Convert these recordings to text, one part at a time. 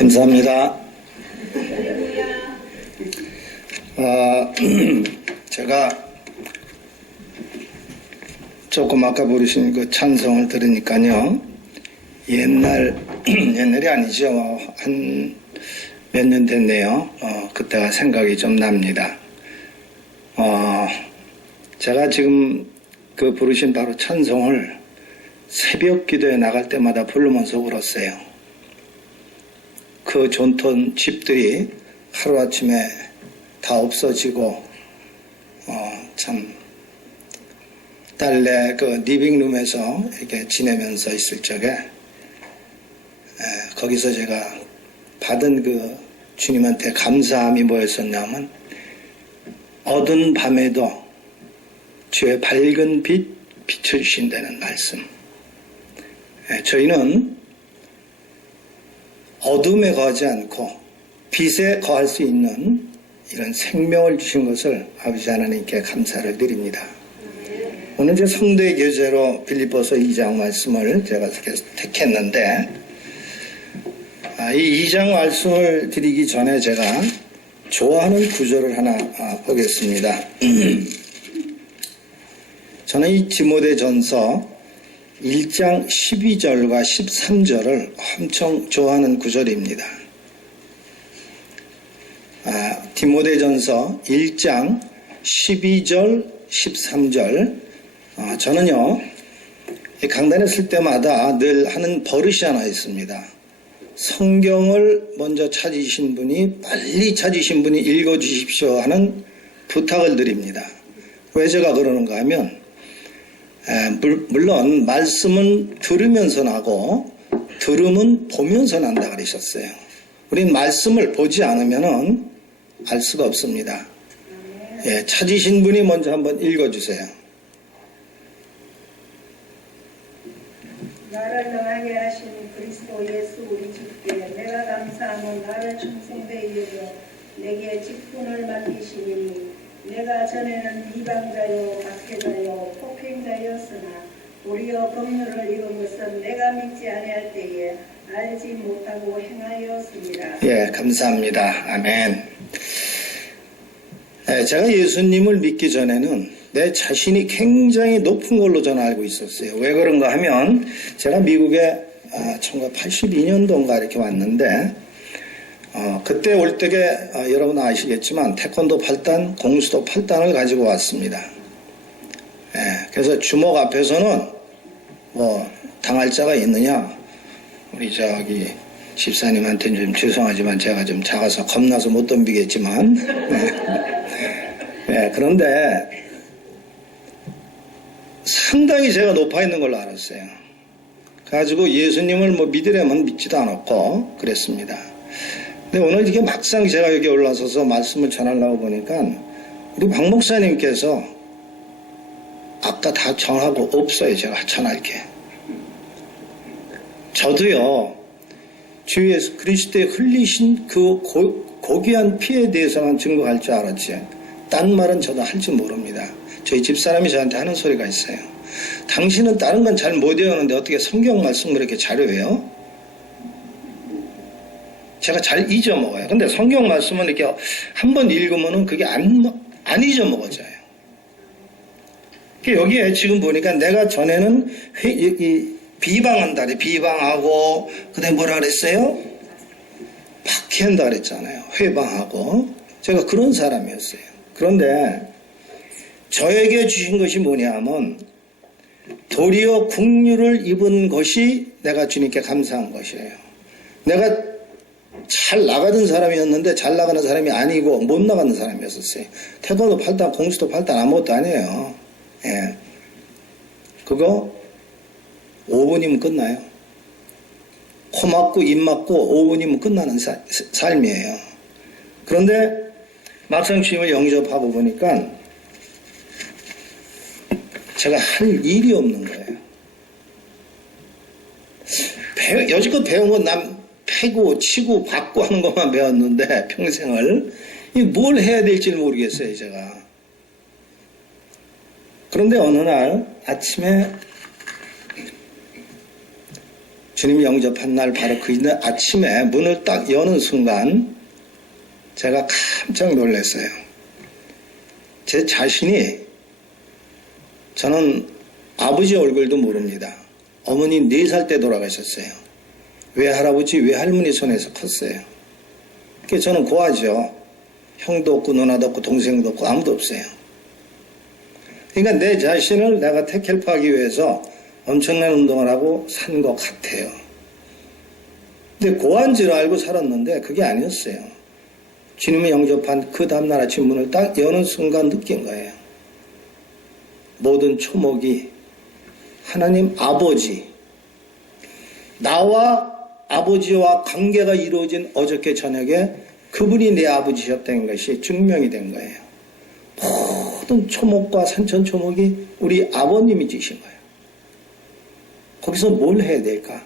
감사합니다. 제가 조금 아까 부르신 그 찬송을 들으니까요, 옛날이 아니죠. 한 몇 년 됐네요. 그때가 생각이 좀 납니다. 제가 지금 그 부르신 바로 찬송을 새벽 기도에 나갈 때마다 부르면서 울었어요. 그 존턴 집들이 하루아침에 다 없어지고, 참, 딸내 그 리빙룸에서 이렇게 지내면서 있을 적에, 거기서 제가 받은 그 주님한테 감사함이 뭐였었냐면, 어두운 밤에도 주의 밝은 빛 비춰주신다는 말씀. 저희는 어둠에 거하지 않고 빛에 거할 수 있는 이런 생명을 주신 것을 아버지 하나님께 감사를 드립니다. 오늘 제 성도의 교재로 빌립보서 2장 말씀을 제가 택했는데, 이 2장 말씀을 드리기 전에 제가 좋아하는 구절을 하나 보겠습니다. 저는 이 디모데전서 1장 12절과 13절을 엄청 좋아하는 구절입니다. 디모데전서 1장 12절, 13절. 저는요, 강단에 쓸 때마다 늘 하는 버릇이 하나 있습니다. 성경을 먼저 찾으신 분이, 빨리 찾으신 분이 읽어주십시오 하는 부탁을 드립니다. 왜 제가 그러는가 하면, 물론 말씀은 들으면서 나고 들음은 보면서 난다 그러셨어요. 우린 말씀을 보지 않으면 알 수가 없습니다. 찾으신 분이 먼저 한번 읽어주세요. 나를 능하게 하신 그리스도 예수 우리 주께 내가 감사하는 나를 충성되이여 내게 직분을 맡기시니 내가 전에는 이방자요 박해자요 폭행자였으나 도리어 긍휼을 입은 것은 내가 믿지 아니할 때에 알지 못하고 행하였습니다. 예, 감사합니다. 아멘. 제가 예수님을 믿기 전에는 내 자신이 굉장히 높은 걸로 저는 알고 있었어요. 왜 그런가 하면 제가 미국에 1982년도인가 이렇게 왔는데, 그때 올 때에 여러분 아시겠지만 태권도 8단, 공수도 8단을 가지고 왔습니다. 그래서 주먹 앞에서는 뭐 당할 자가 있느냐, 우리 저기 집사님한테는 좀 죄송하지만 제가 좀 작아서 겁나서 못 덤비겠지만 그런데 상당히 제가 높아 있는 걸로 알았어요. 그래가지고 예수님을 뭐 믿으려면 믿지도 않았고 그랬습니다. 근데 오늘 이렇게 막상 제가 여기 올라서서 말씀을 전하려고 보니까 우리 박 목사님께서 아까 다 전하고 없어요. 제가 전할 게. 저도요, 주 예수 그리스도의 흘리신 그 고귀한 피에 대해서만 증거할 줄 알았지, 딴 말은 저도 할 줄 모릅니다. 저희 집사람이 저한테 하는 소리가 있어요. 당신은 다른 건 잘 못 외우는데 어떻게 성경 말씀을 이렇게 잘 외워요? 제가 잘 잊어먹어요. 근데 성경 말씀은 이렇게 한번 읽으면은 그게 안 잊어먹어져요. 여기에 지금 보니까 내가 전에는 비방한다, 비방하고, 그 다음에 뭐라 그랬어요? 박해한다 그랬잖아요. 회방하고. 제가 그런 사람이었어요. 그런데 저에게 주신 것이 뭐냐 하면, 도리어 긍휼을 입은 것이 내가 주님께 감사한 것이에요. 내가 잘 나가던 사람이었는데 잘 나가는 사람이 아니고 못 나가는 사람이었었어요. 태권도 8단, 공수도 8단 아무것도 아니에요. 그거 5분이면 끝나요. 코 막고 입 막고 5분이면 끝나는 삶이에요. 그런데 막상 주님을 영접하고 보니까 제가 할 일이 없는 거예요. 여지껏 배운 건 남 패고 치고 받고 하는 것만 배웠는데 평생을 뭘 해야 될지 모르겠어요. 제가. 그런데 어느 날 아침에 주님 영접한 날 바로 그 아침에 문을 딱 여는 순간 제가 깜짝 놀랐어요. 제 자신이, 저는 아버지 얼굴도 모릅니다. 어머니 4살 때 돌아가셨어요. 외할아버지, 외할머니 손에서 컸어요. 그래서 저는 고아죠. 형도 없고 누나도 없고 동생도 없고 아무도 없어요. 그러니까 내 자신을 내가 택헬파하기 위해서 엄청난 운동을 하고 산 것 같아요. 근데 고아인 줄 알고 살았는데 그게 아니었어요. 주님을 영접한 그 다음날 아침 문을 딱 여는 순간 느낀 거예요. 모든 초목이 하나님 아버지, 나와 아버지와 관계가 이루어진 어저께 저녁에 그분이 내 아버지셨다는 것이 증명이 된 거예요. 모든 초목과 산천 초목이 우리 아버님이 지신 거예요. 거기서 뭘 해야 될까?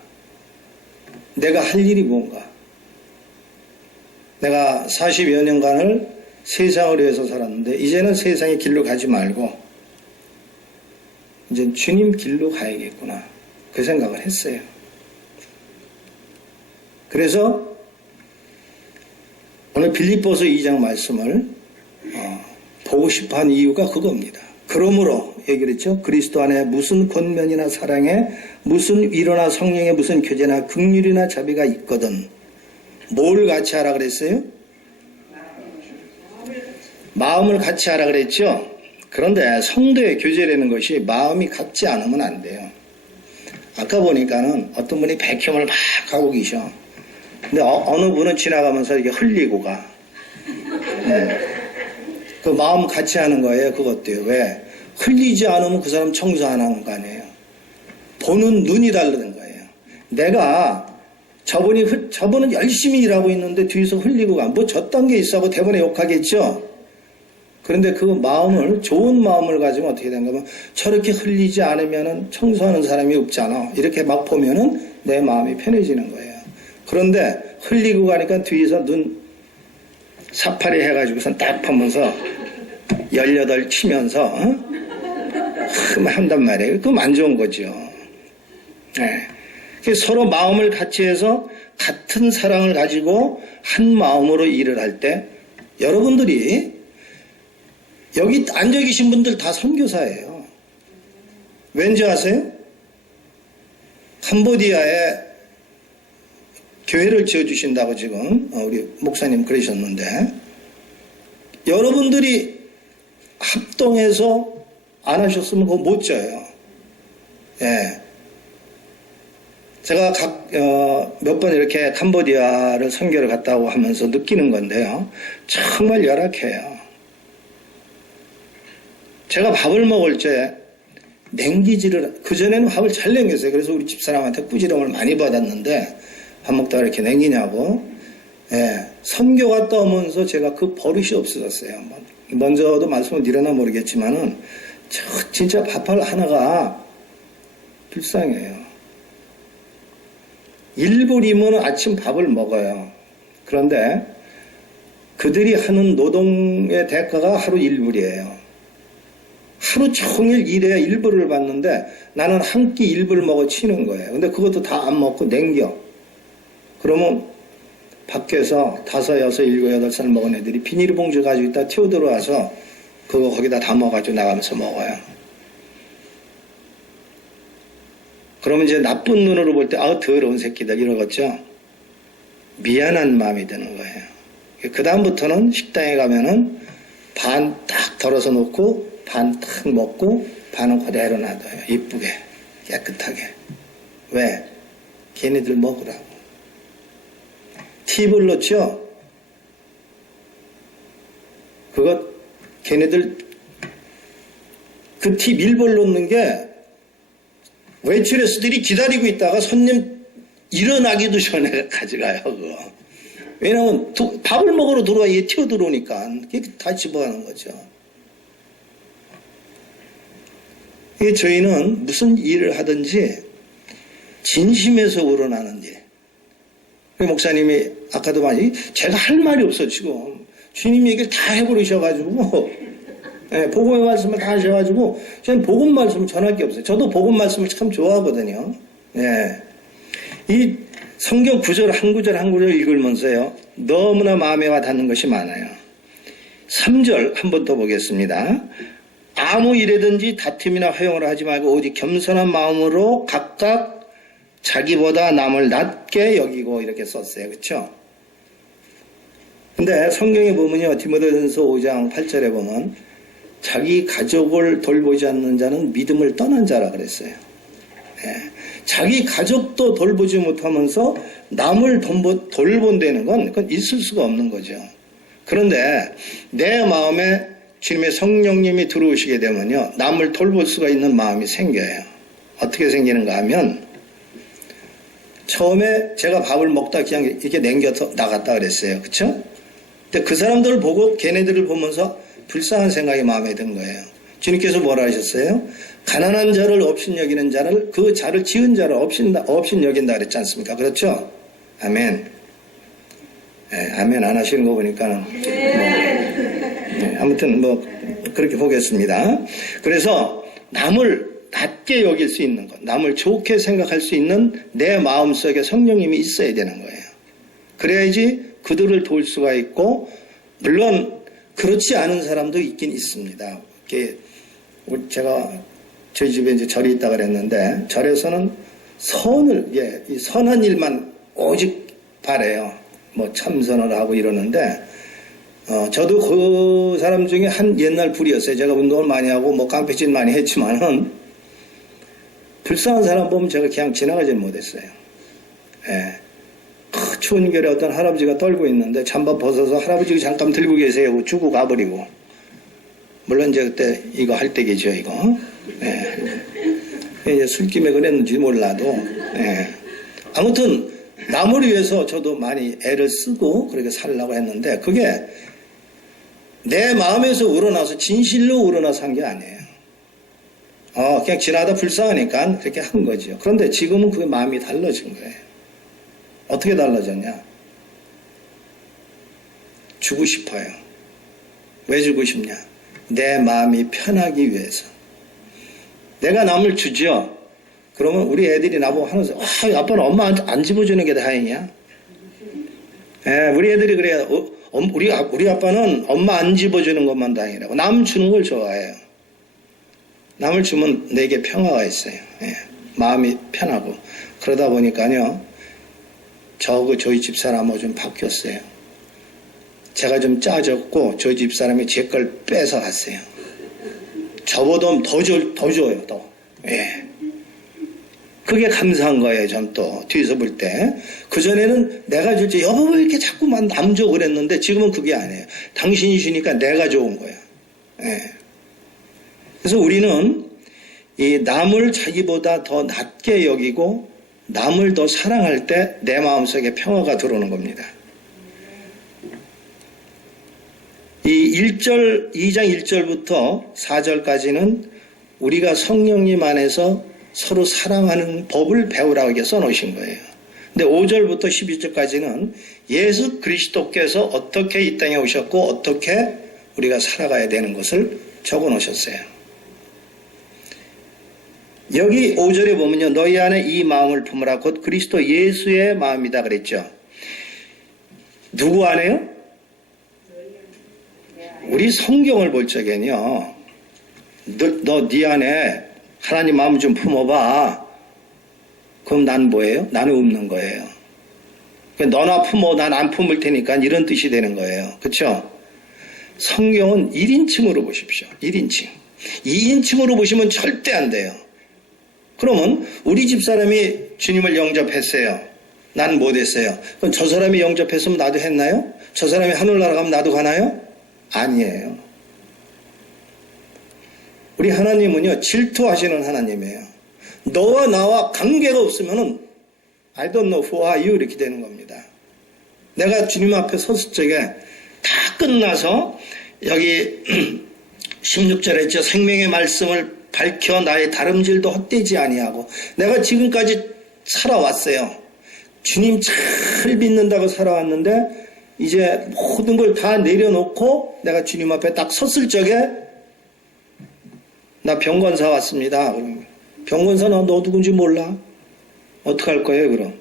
내가 할 일이 뭔가? 내가 40여 년간을 세상을 위해서 살았는데 이제는 세상의 길로 가지 말고 이제 주님 길로 가야겠구나. 그 생각을 했어요. 그래서 오늘 빌립보서 2장 말씀을 보고 싶어한 이유가 그겁니다. 그러므로 얘기를 했죠. 그리스도 안에 무슨 권면이나 사랑에 무슨 위로나 성령의 무슨 교제나 긍휼이나 자비가 있거든. 뭘 같이 하라 그랬어요? 마음을 같이 하라 그랬죠. 그런데 성도의 교제라는 것이 마음이 같지 않으면 안 돼요. 아까 보니까는 어떤 분이 백형을 막 하고 계셔. 근데 어느 분은 지나가면서 이렇게 흘리고 가. 네. 그 마음 같이 하는 거예요. 그것도요. 왜? 흘리지 않으면 그 사람 청소 안 하는 거 아니에요. 보는 눈이 다르는 거예요. 내가 저분은 열심히 일하고 있는데 뒤에서 흘리고 가. 뭐 저딴 게 있어 하고 대번에 욕하겠죠. 그런데 그 마음을, 좋은 마음을 가지면 어떻게 된가 하면 저렇게 흘리지 않으면 청소하는 사람이 없잖아. 이렇게 막 보면은 내 마음이 편해지는 거예요. 그런데 흘리고 가니까 뒤에서 눈 사파리 해가지고선 딱 하면서 18 치면서 한단 말이에요. 그럼 안 좋은 거죠. 네. 서로 마음을 같이 해서 같은 사랑을 가지고 한 마음으로 일을 할 때 여러분들이 여기 앉아 계신 분들 다 선교사예요. 왠지 아세요? 캄보디아에 교회를 지어주신다고 지금 우리 목사님 그러셨는데 여러분들이 합동해서 안 하셨으면 그거 못 져요. 예. 제가 몇 번 이렇게 캄보디아를 선교를 갔다고 하면서 느끼는 건데요. 정말 열악해요. 제가 밥을 먹을 때 냉기질을, 그전에는 밥을 잘 냉겼어요. 그래서 우리 집사람한테 꾸지람을 많이 받았는데 밥 먹다가 이렇게 냉기냐고. 예, 선교 갔다 오면서 제가 그 버릇이 없어졌어요. 먼저도 말씀을 드렸나 모르겠지만은 진짜 밥알 하나가 불쌍해요. 일부리면 아침 밥을 먹어요. 그런데 그들이 하는 노동의 대가가 하루 1불이에요. 하루 종일 일해야 1불을 받는데 나는 한 끼 1불 먹어 치는 거예요. 근데 그것도 다 안 먹고 냉겨. 그러면 밖에서 5, 6, 7, 8살 먹은 애들이 비닐봉지 가지고 있다 튀어 들어와서 그거 거기다 담아가지고 나가면서 먹어요. 그러면 이제 나쁜 눈으로 볼 때 더러운 새끼들 이러겠죠. 미안한 마음이 드는 거예요. 그 다음부터는 식당에 가면은 반 딱 덜어서 놓고 반 딱 먹고 반은 그대로 놔둬요. 이쁘게 깨끗하게. 왜? 걔네들 먹으라고. 팁을 넣죠. 그것 걔네들 그 팁 1불 넣는 게 웨이트레스들이 기다리고 있다가 손님 일어나기도 전에 가져가요. 그거. 왜냐하면 밥을 먹으러 들어와 얘 튀어 들어오니까 다 집어가는 거죠. 저희는 무슨 일을 하든지 진심에서 우러나는 일. 목사님이 아까도 많이 제가 할 말이 없어 지금 주님 얘기를 다 해버리셔가지고 복음의 말씀을 다 하셔가지고 저는 복음 말씀을 전할 게 없어요. 저도 복음 말씀을 참 좋아하거든요. 이 성경 구절 한 구절 한 구절 읽으면서요, 너무나 마음에 와 닿는 것이 많아요. 3절 한 번 더 보겠습니다. 아무 일에든지 다툼이나 허용을 하지 말고 오직 겸손한 마음으로 각각 자기보다 남을 낮게 여기고 이렇게 썼어요. 그렇죠? 근데 성경에 보면요, 디모데전서 5장 8절에 보면 자기 가족을 돌보지 않는 자는 믿음을 떠난 자라 그랬어요. 예. 자기 가족도 돌보지 못하면서 남을 돌본다는 건 그건 있을 수가 없는 거죠. 그런데 내 마음에 주님의 성령님이 들어오시게 되면요, 남을 돌볼 수가 있는 마음이 생겨요. 어떻게 생기는가 하면, 처음에 제가 밥을 먹다 그냥 이렇게 남겨서 나갔다 그랬어요. 그쵸? 근데 그 사람들을 보고 걔네들을 보면서 불쌍한 생각이 마음에 든 거예요. 주님께서 뭐라 하셨어요? 가난한 자를 업신 여기는 자를, 그 자를 지은 자를 업신 여긴다 그랬지 않습니까? 그렇죠? 아멘. 네, 아멘 안 하시는 거 보니까는. 네, 아무튼 그렇게 보겠습니다. 그래서 남을 낮게 여길 수 있는 것, 남을 좋게 생각할 수 있는 내 마음속에 성령님이 있어야 되는 거예요. 그래야지 그들을 도울 수가 있고, 물론 그렇지 않은 사람도 있긴 있습니다. 제가 저희 집에 이제 절이 있다 그랬는데, 절에서는 이 선한 일만 오직 바래요. 참선을 하고 이러는데, 저도 그 사람 중에 한 옛날 불이었어요. 제가 운동을 많이 하고 깡패짓 많이 했지만은, 불쌍한 사람 보면 제가 그냥 지나가질 못했어요. 예. 추운 겨울에 어떤 할아버지가 떨고 있는데 잠바 벗어서 할아버지가 잠깐 들고 계세요. 주고 가버리고. 물론 이제 그때 이거 할 때겠죠, 이거. 예. 이제 술김에 그랬는지 몰라도. 예. 아무튼 남을 위해서 저도 많이 애를 쓰고 그렇게 살려고 했는데, 그게 내 마음에서 우러나서 진실로 우러나서 한 게 아니에요. 그냥 지나다 불쌍하니까 그렇게 한 거죠. 그런데 지금은 그게 마음이 달라진 거예요. 어떻게 달라졌냐? 주고 싶어요. 왜 주고 싶냐? 내 마음이 편하기 위해서. 내가 남을 주죠? 그러면 우리 애들이 나보고 하면서, 아빠는 엄마 안 집어주는 게 다행이야. 예, 우리 애들이 그래요. 우리 아빠는 엄마 안 집어주는 것만 다행이라고. 남 주는 걸 좋아해요. 남을 주면 내게 평화가 있어요. 예, 마음이 편하고. 그러다 보니까요, 저희 집사람하고 좀 바뀌었어요. 제가 좀 짜졌고, 저희 집사람이 제 걸 뺏어 갔어요. 저보다 더 줘요, 더. 예. 그게 감사한 거예요, 전 또. 뒤에서 볼 때. 그전에는 내가 줄지, 여보 왜 이렇게 자꾸만 남 줘 그랬는데, 지금은 그게 아니에요. 당신이 주니까 내가 좋은 거야. 예. 그래서 우리는 이 남을 자기보다 더 낮게 여기고 남을 더 사랑할 때 내 마음속에 평화가 들어오는 겁니다. 이 2장 1절부터 4절까지는 우리가 성령님 안에서 서로 사랑하는 법을 배우라고 이렇게 써놓으신 거예요. 근데 5절부터 12절까지는 예수 그리스도께서 어떻게 이 땅에 오셨고 어떻게 우리가 살아가야 되는 것을 적어 놓으셨어요. 여기 5절에 보면요, 너희 안에 이 마음을 품으라 곧 그리스도 예수의 마음이다 그랬죠. 누구 안에요? 우리 성경을 볼 적에는요, 너 네 안에 하나님 마음 좀 품어봐. 그럼 난 뭐예요? 나는 없는 거예요. 너나 품어, 난 안 품을 테니까 이런 뜻이 되는 거예요. 그렇죠? 성경은 1인칭으로 보십시오. 1인칭. 2인칭으로 보시면 절대 안 돼요. 그러면 우리 집사람이 주님을 영접했어요. 난 못했어요. 그럼 저 사람이 영접했으면 나도 했나요? 저 사람이 하늘나라 가면 나도 가나요? 아니에요. 우리 하나님은요, 질투하시는 하나님이에요. 너와 나와 관계가 없으면은 I don't know who are you 이렇게 되는 겁니다. 내가 주님 앞에 섰을 적에 다 끝나서 여기 16절에 있죠. 생명의 말씀을 밝혀 나의 다름질도 헛되지 아니하고. 내가 지금까지 살아왔어요. 주님 잘 믿는다고 살아왔는데 이제 모든 걸 다 내려놓고 내가 주님 앞에 딱 섰을 적에 나 병건사 왔습니다. 병건사 너 누군지 몰라? 어떡할 거예요 그럼?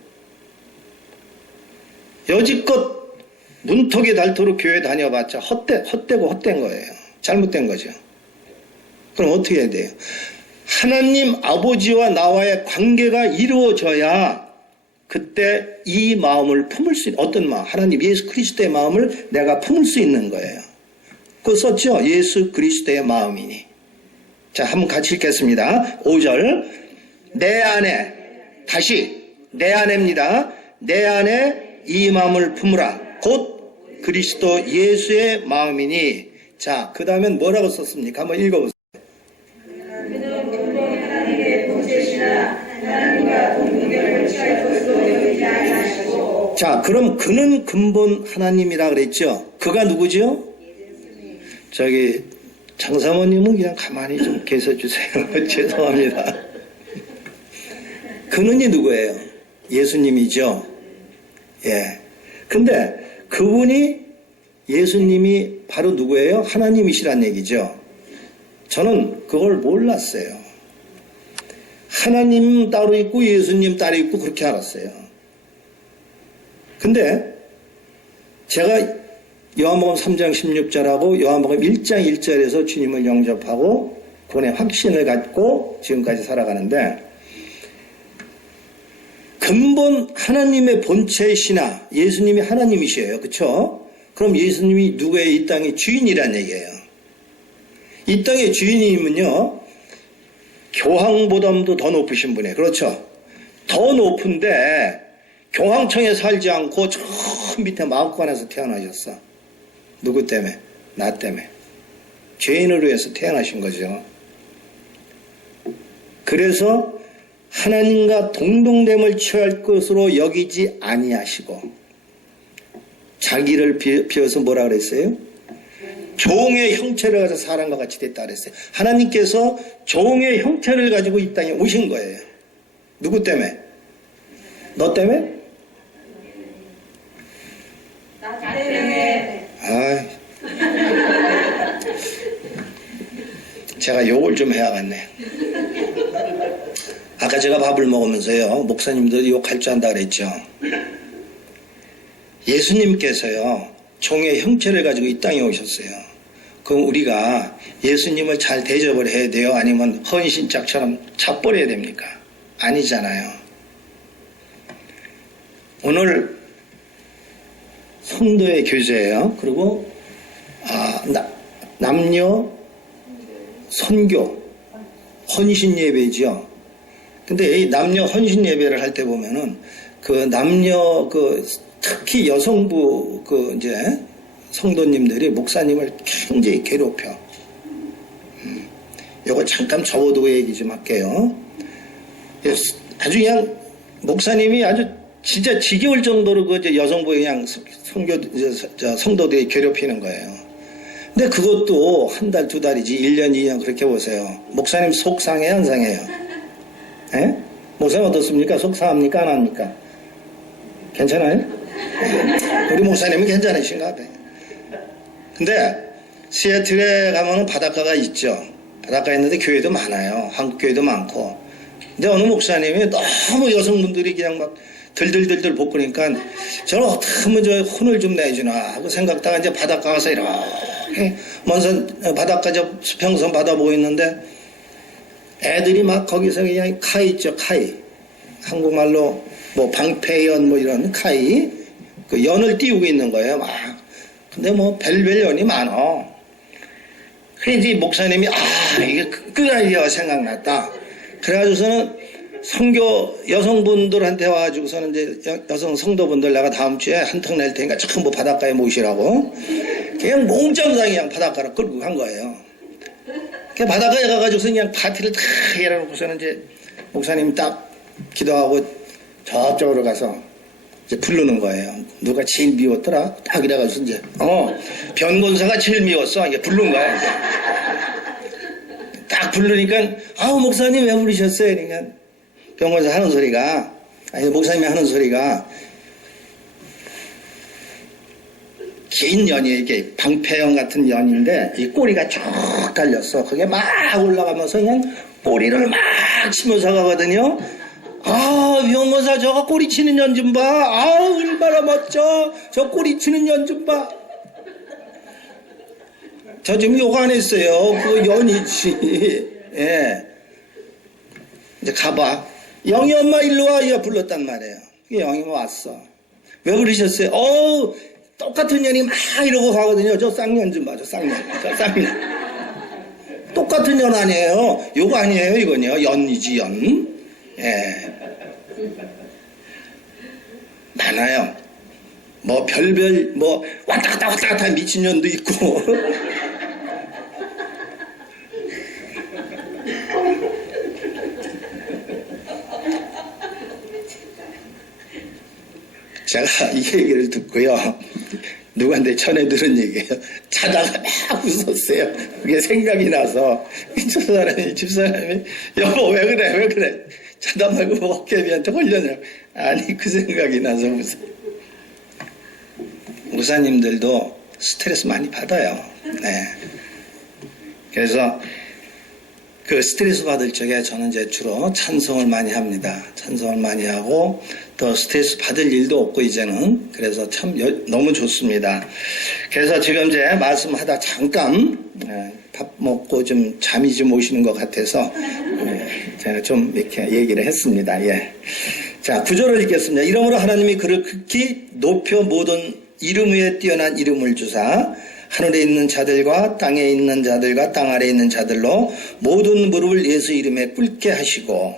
여지껏 문턱에 닳도록 교회 다녀봤자 헛되고 헛된 거예요. 잘못된 거죠. 그럼 어떻게 해야 돼요? 하나님 아버지와 나와의 관계가 이루어져야 그때 이 마음을 품을 수 있는, 어떤 마음? 하나님 예수 그리스도의 마음을 내가 품을 수 있는 거예요. 그거 썼죠? 예수 그리스도의 마음이니. 자, 한번 같이 읽겠습니다. 5절. 내 안에, 다시, 내 안에입니다. 내 안에 이 마음을 품으라. 곧 그리스도 예수의 마음이니. 자, 그 다음엔 뭐라고 썼습니까? 한번 읽어보세요. 그는 근본 하나님의 본체시나 하나님과 동등을 취할 것으로 여기지 아니하시고. 자, 그럼 그는 근본 하나님이라 그랬죠? 그가 누구죠? 저기 장사모님은 그냥 가만히 좀 계셔주세요. 죄송합니다. 그는이 누구예요? 예수님이죠. 예. 근데 그분이 예수님이 바로 누구예요? 하나님이시란 얘기죠. 저는 그걸 몰랐어요. 하나님 따로 있고 예수님 따로 있고 그렇게 알았어요. 근데 제가 요한복음 3장 16절하고 요한복음 1장 1절에서 주님을 영접하고 그분의 확신을 갖고 지금까지 살아가는데, 근본 하나님의 본체이시나 예수님이 하나님이시에요. 그렇죠? 그럼 예수님이 누구의 이 땅의 주인이란 얘기예요. 이 땅의 주인이면요, 교황보다도 더 높으신 분이에요. 그렇죠? 더 높은데 교황청에 살지 않고 저 밑에 마음관에서 태어나셨어. 누구 때문에? 나 때문에. 죄인을 위해서 태어나신 거죠. 그래서 하나님과 동등됨을 취할 것으로 여기지 아니하시고, 자기를 비워서 뭐라 그랬어요? 종의 형체를 가지고 사람과 같이 됐다 그랬어요. 하나님께서 종의 형체를 가지고 이 땅에 오신 거예요. 누구 때문에? 너 때문에? 나 때문에. 제가 욕을 좀 해야겠네. 아까 제가 밥을 먹으면서요, 목사님들 욕할 줄 안다 그랬죠. 예수님께서요, 종의 형체를 가지고 이 땅에 오셨어요. 그럼 우리가 예수님을 잘 대접을 해야 돼요? 아니면 헌신짝처럼 잡버려야 됩니까? 아니잖아요. 오늘 성도의 교제예요. 그리고 남녀 선교 헌신 예배죠. 근데 이 남녀 헌신 예배를 할 때 보면은 그 남녀 특히 여성부 이제 성도님들이 목사님을 굉장히 괴롭혀. 요거 잠깐 접어두고 얘기 좀 할게요. 아주 그냥 목사님이 아주 진짜 지겨울 정도로 그 이제 여성부 그냥 성도들이 괴롭히는 거예요. 근데 그것도 한 달, 두 달이지 1년, 2년 그렇게 보세요. 목사님 속 상해요, 안 상해요? 예? 목사님 어떻습니까? 속 상합니까? 안 합니까? 괜찮아요? 우리 목사님은 괜찮으신가 봐요. 근데 시애틀에 가면은 바닷가가 있죠. 바닷가에 있는데 교회도 많아요. 한국 교회도 많고. 근데 어느 목사님이 너무 여성분들이 그냥 막 들들들들 볶으니까 저는 어떻게 하면 저 혼을 좀 내주나 하고 생각다가 이제 바닷가 가서 이렇게 먼저 바닷가 저 수평선 바다 보고 있는데 애들이 막 거기서 그냥 카이 있죠, 카이. 한국말로 뭐 방패연 뭐 이런 카이. 그 연을 띄우고 있는 거예요, 막. 근데 뭐 별별 연이 많어. 그래 이제 목사님이 이게 그 아이디어가 생각났다. 그래가지고서는 선교 여성분들한테 와가지고서는 이제 여성 성도분들 내가 다음 주에 한턱 낼 테니까 전부 바닷가에 모시라고 그냥 몽정상 그냥 바닷가로 끌고 간 거예요. 그 바닷가에 가가지고서 그냥 파티를 다 해놓고서는 이제 목사님이 딱 기도하고 저쪽으로 가서 이제 부르는 거예요. 누가 제일 미웠더라? 딱 이래가지고 이제 변곤사가 제일 미웠어. 이게 부른 거야. 이제. 딱 부르니까 목사님 왜 부르셨어요? 그러니까 변곤사 하는 소리가 목사님이 하는 소리가 긴 연이에요. 이게 방패연 같은 연인데 이 꼬리가 쭉 달렸어. 그게 막 올라가면서 그냥 꼬리를 막 치면서 가거든요. 변호사 저거 꼬리치는 연 좀 봐. 아우, 얼마나 멋져. 저 꼬리치는 연 좀 봐. 저 지금 욕 안 했어요. 그거 연이지. 예. 이제 가봐. 영희 엄마 일로 와. 이거 불렀단 말이에요. 영희 왔어. 왜 그러셨어요? 똑같은 년이 막 이러고 가거든요. 저 쌍년 좀 봐. 저 쌍년. 똑같은 연 아니에요. 욕 아니에요. 이건요. 연이지, 연. 예. 많아요. 뭐 별별 뭐 왔다 갔다 미친년도 있고. 제가 이 얘기를 듣고요. 누구한테 전해 들은 얘기예요. 자다가 막 웃었어요. 그게 생각이 나서 집사람이 여보 왜 그래 자다 말고 어깨비한테 걸렸냐. 아니 그 생각이 나서 웃어. 목사님들도 스트레스 많이 받아요. 네. 그래서 그 스트레스 받을 적에 저는 이제 주로 찬송을 많이 합니다. 찬송을 많이 하고 더 스트레스 받을 일도 없고 이제는. 그래서 참 너무 좋습니다. 그래서 지금 이제 말씀하다 잠깐 밥 먹고 좀 잠이 좀 오시는 것 같아서 제가 좀 이렇게 얘기를 했습니다. 예. 자, 9절을 읽겠습니다. 이러므로 하나님이 그를 극히 높여 모든 이름 위에 뛰어난 이름을 주사 하늘에 있는 자들과 땅에 있는 자들과 땅 아래에 있는 자들로 모든 무릎을 예수 이름에 꿇게 하시고,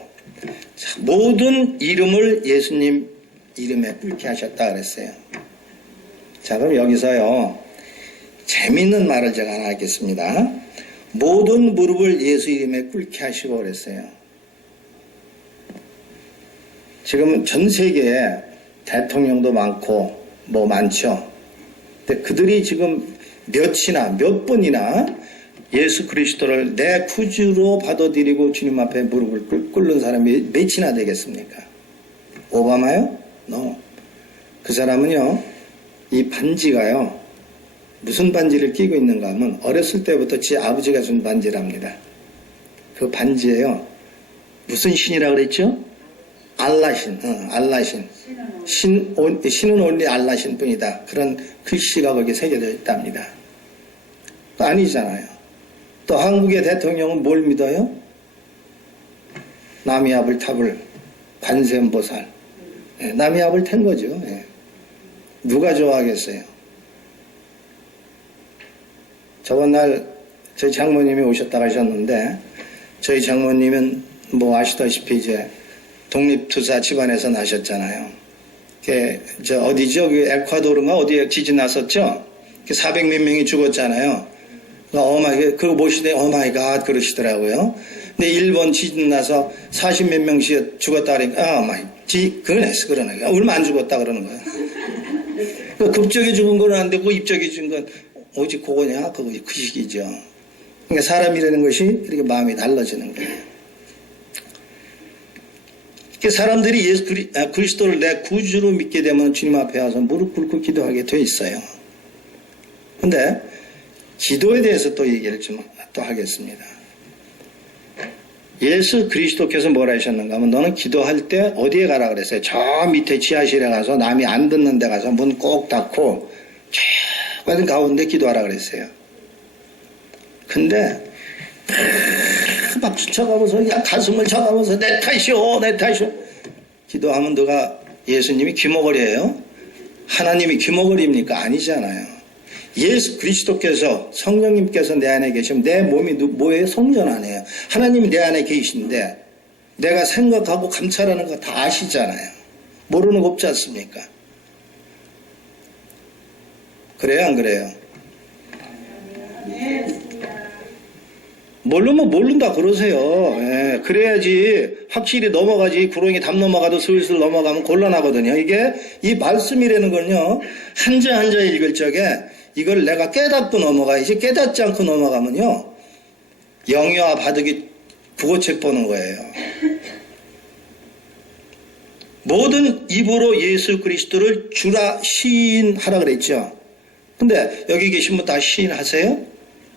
자, 모든 이름을 예수님 이름에 꿇게 하셨다 그랬어요. 자, 그럼 여기서요 재미있는 말을 제가 하나 하겠습니다. 모든 무릎을 예수 이름에 꿇게 하시고 그랬어요. 지금 전 세계에 대통령도 많고 뭐 많죠. 근데 그들이 지금 몇 분이나 예수 그리스도를 내 구주로 받아들이고 주님 앞에 무릎을 꿇는 사람이 몇이나 되겠습니까? 오바마요? No. 그 사람은요, 이 반지가요, 무슨 반지를 끼고 있는가 하면 어렸을 때부터 지 아버지가 준 반지랍니다. 그 반지에요, 무슨 신이라고 그랬죠? 알라신, 알라신. 신은 온리 알라신 뿐이다. 그런 글씨가 거기에 새겨져 있답니다. 아니잖아요. 또 한국의 대통령은 뭘 믿어요? 남이아불탑을, 관세음보살. 예, 남이아불 탄 거죠. 예. 누가 좋아하겠어요? 저번 날 저희 장모님이 오셨다 가셨는데, 저희 장모님은 뭐 아시다시피 이제 독립투사 집안에서 나셨잖아요. 어디죠? 에콰도르인가 어디에 지진 났었죠? 400몇 명이 죽었잖아요. 그거 보시더니 오마이갓 그러시더라고요. 근데 일본 지진 나서 40몇 명씩 죽었다 그러니까 그거냈어 그러니까 얼마 안 죽었다 그러는 거예요. 급격히 죽은 건 안 되고 입적이 죽은 건 오직 그거냐? 그 시기죠. 그러니까 사람이라는 것이 이렇게 마음이 달라지는 거예요. 사람들이 예수 그리스도를 내 구주로 믿게 되면 주님 앞에 와서 무릎 꿇고 기도하게 돼 있어요. 근데 기도에 대해서 또 얘기를 좀 또 하겠습니다. 예수 그리스도께서 뭐라 하셨는가 하면 너는 기도할 때 어디에 가라 그랬어요? 저 밑에 지하실에 가서 남이 안 듣는 데 가서 문 꼭 닫고 저 가운데 기도하라 그랬어요. 근데 박수 쳐가면서 가슴을 쳐가면서 내 탓이오 기도하면 너가 예수님이 귀머거리예요? 하나님이 귀머거리입니까? 아니잖아요. 예수 그리스도께서 성령님께서 내 안에 계시면 내 몸이 뭐예요? 성전 안에요. 하나님이 내 안에 계신데 내가 생각하고 감찰하는 거 다 아시잖아요. 모르는 거 없지 않습니까? 그래요 안 그래요? 모르면 모른다 그러세요. 예, 그래야지 확실히 넘어가지. 구렁이 담 넘어가도 슬슬 넘어가면 곤란하거든요. 이게 이 말씀이라는 건요, 한자 한자 읽을 적에 이걸 내가 깨닫고 넘어가야지. 깨닫지 않고 넘어가면요 영유아 바둑이 국어책 보는 거예요. 모든 입으로 예수 그리스도를 주라 시인하라 그랬죠. 근데 여기 계신 분 다 시인하세요?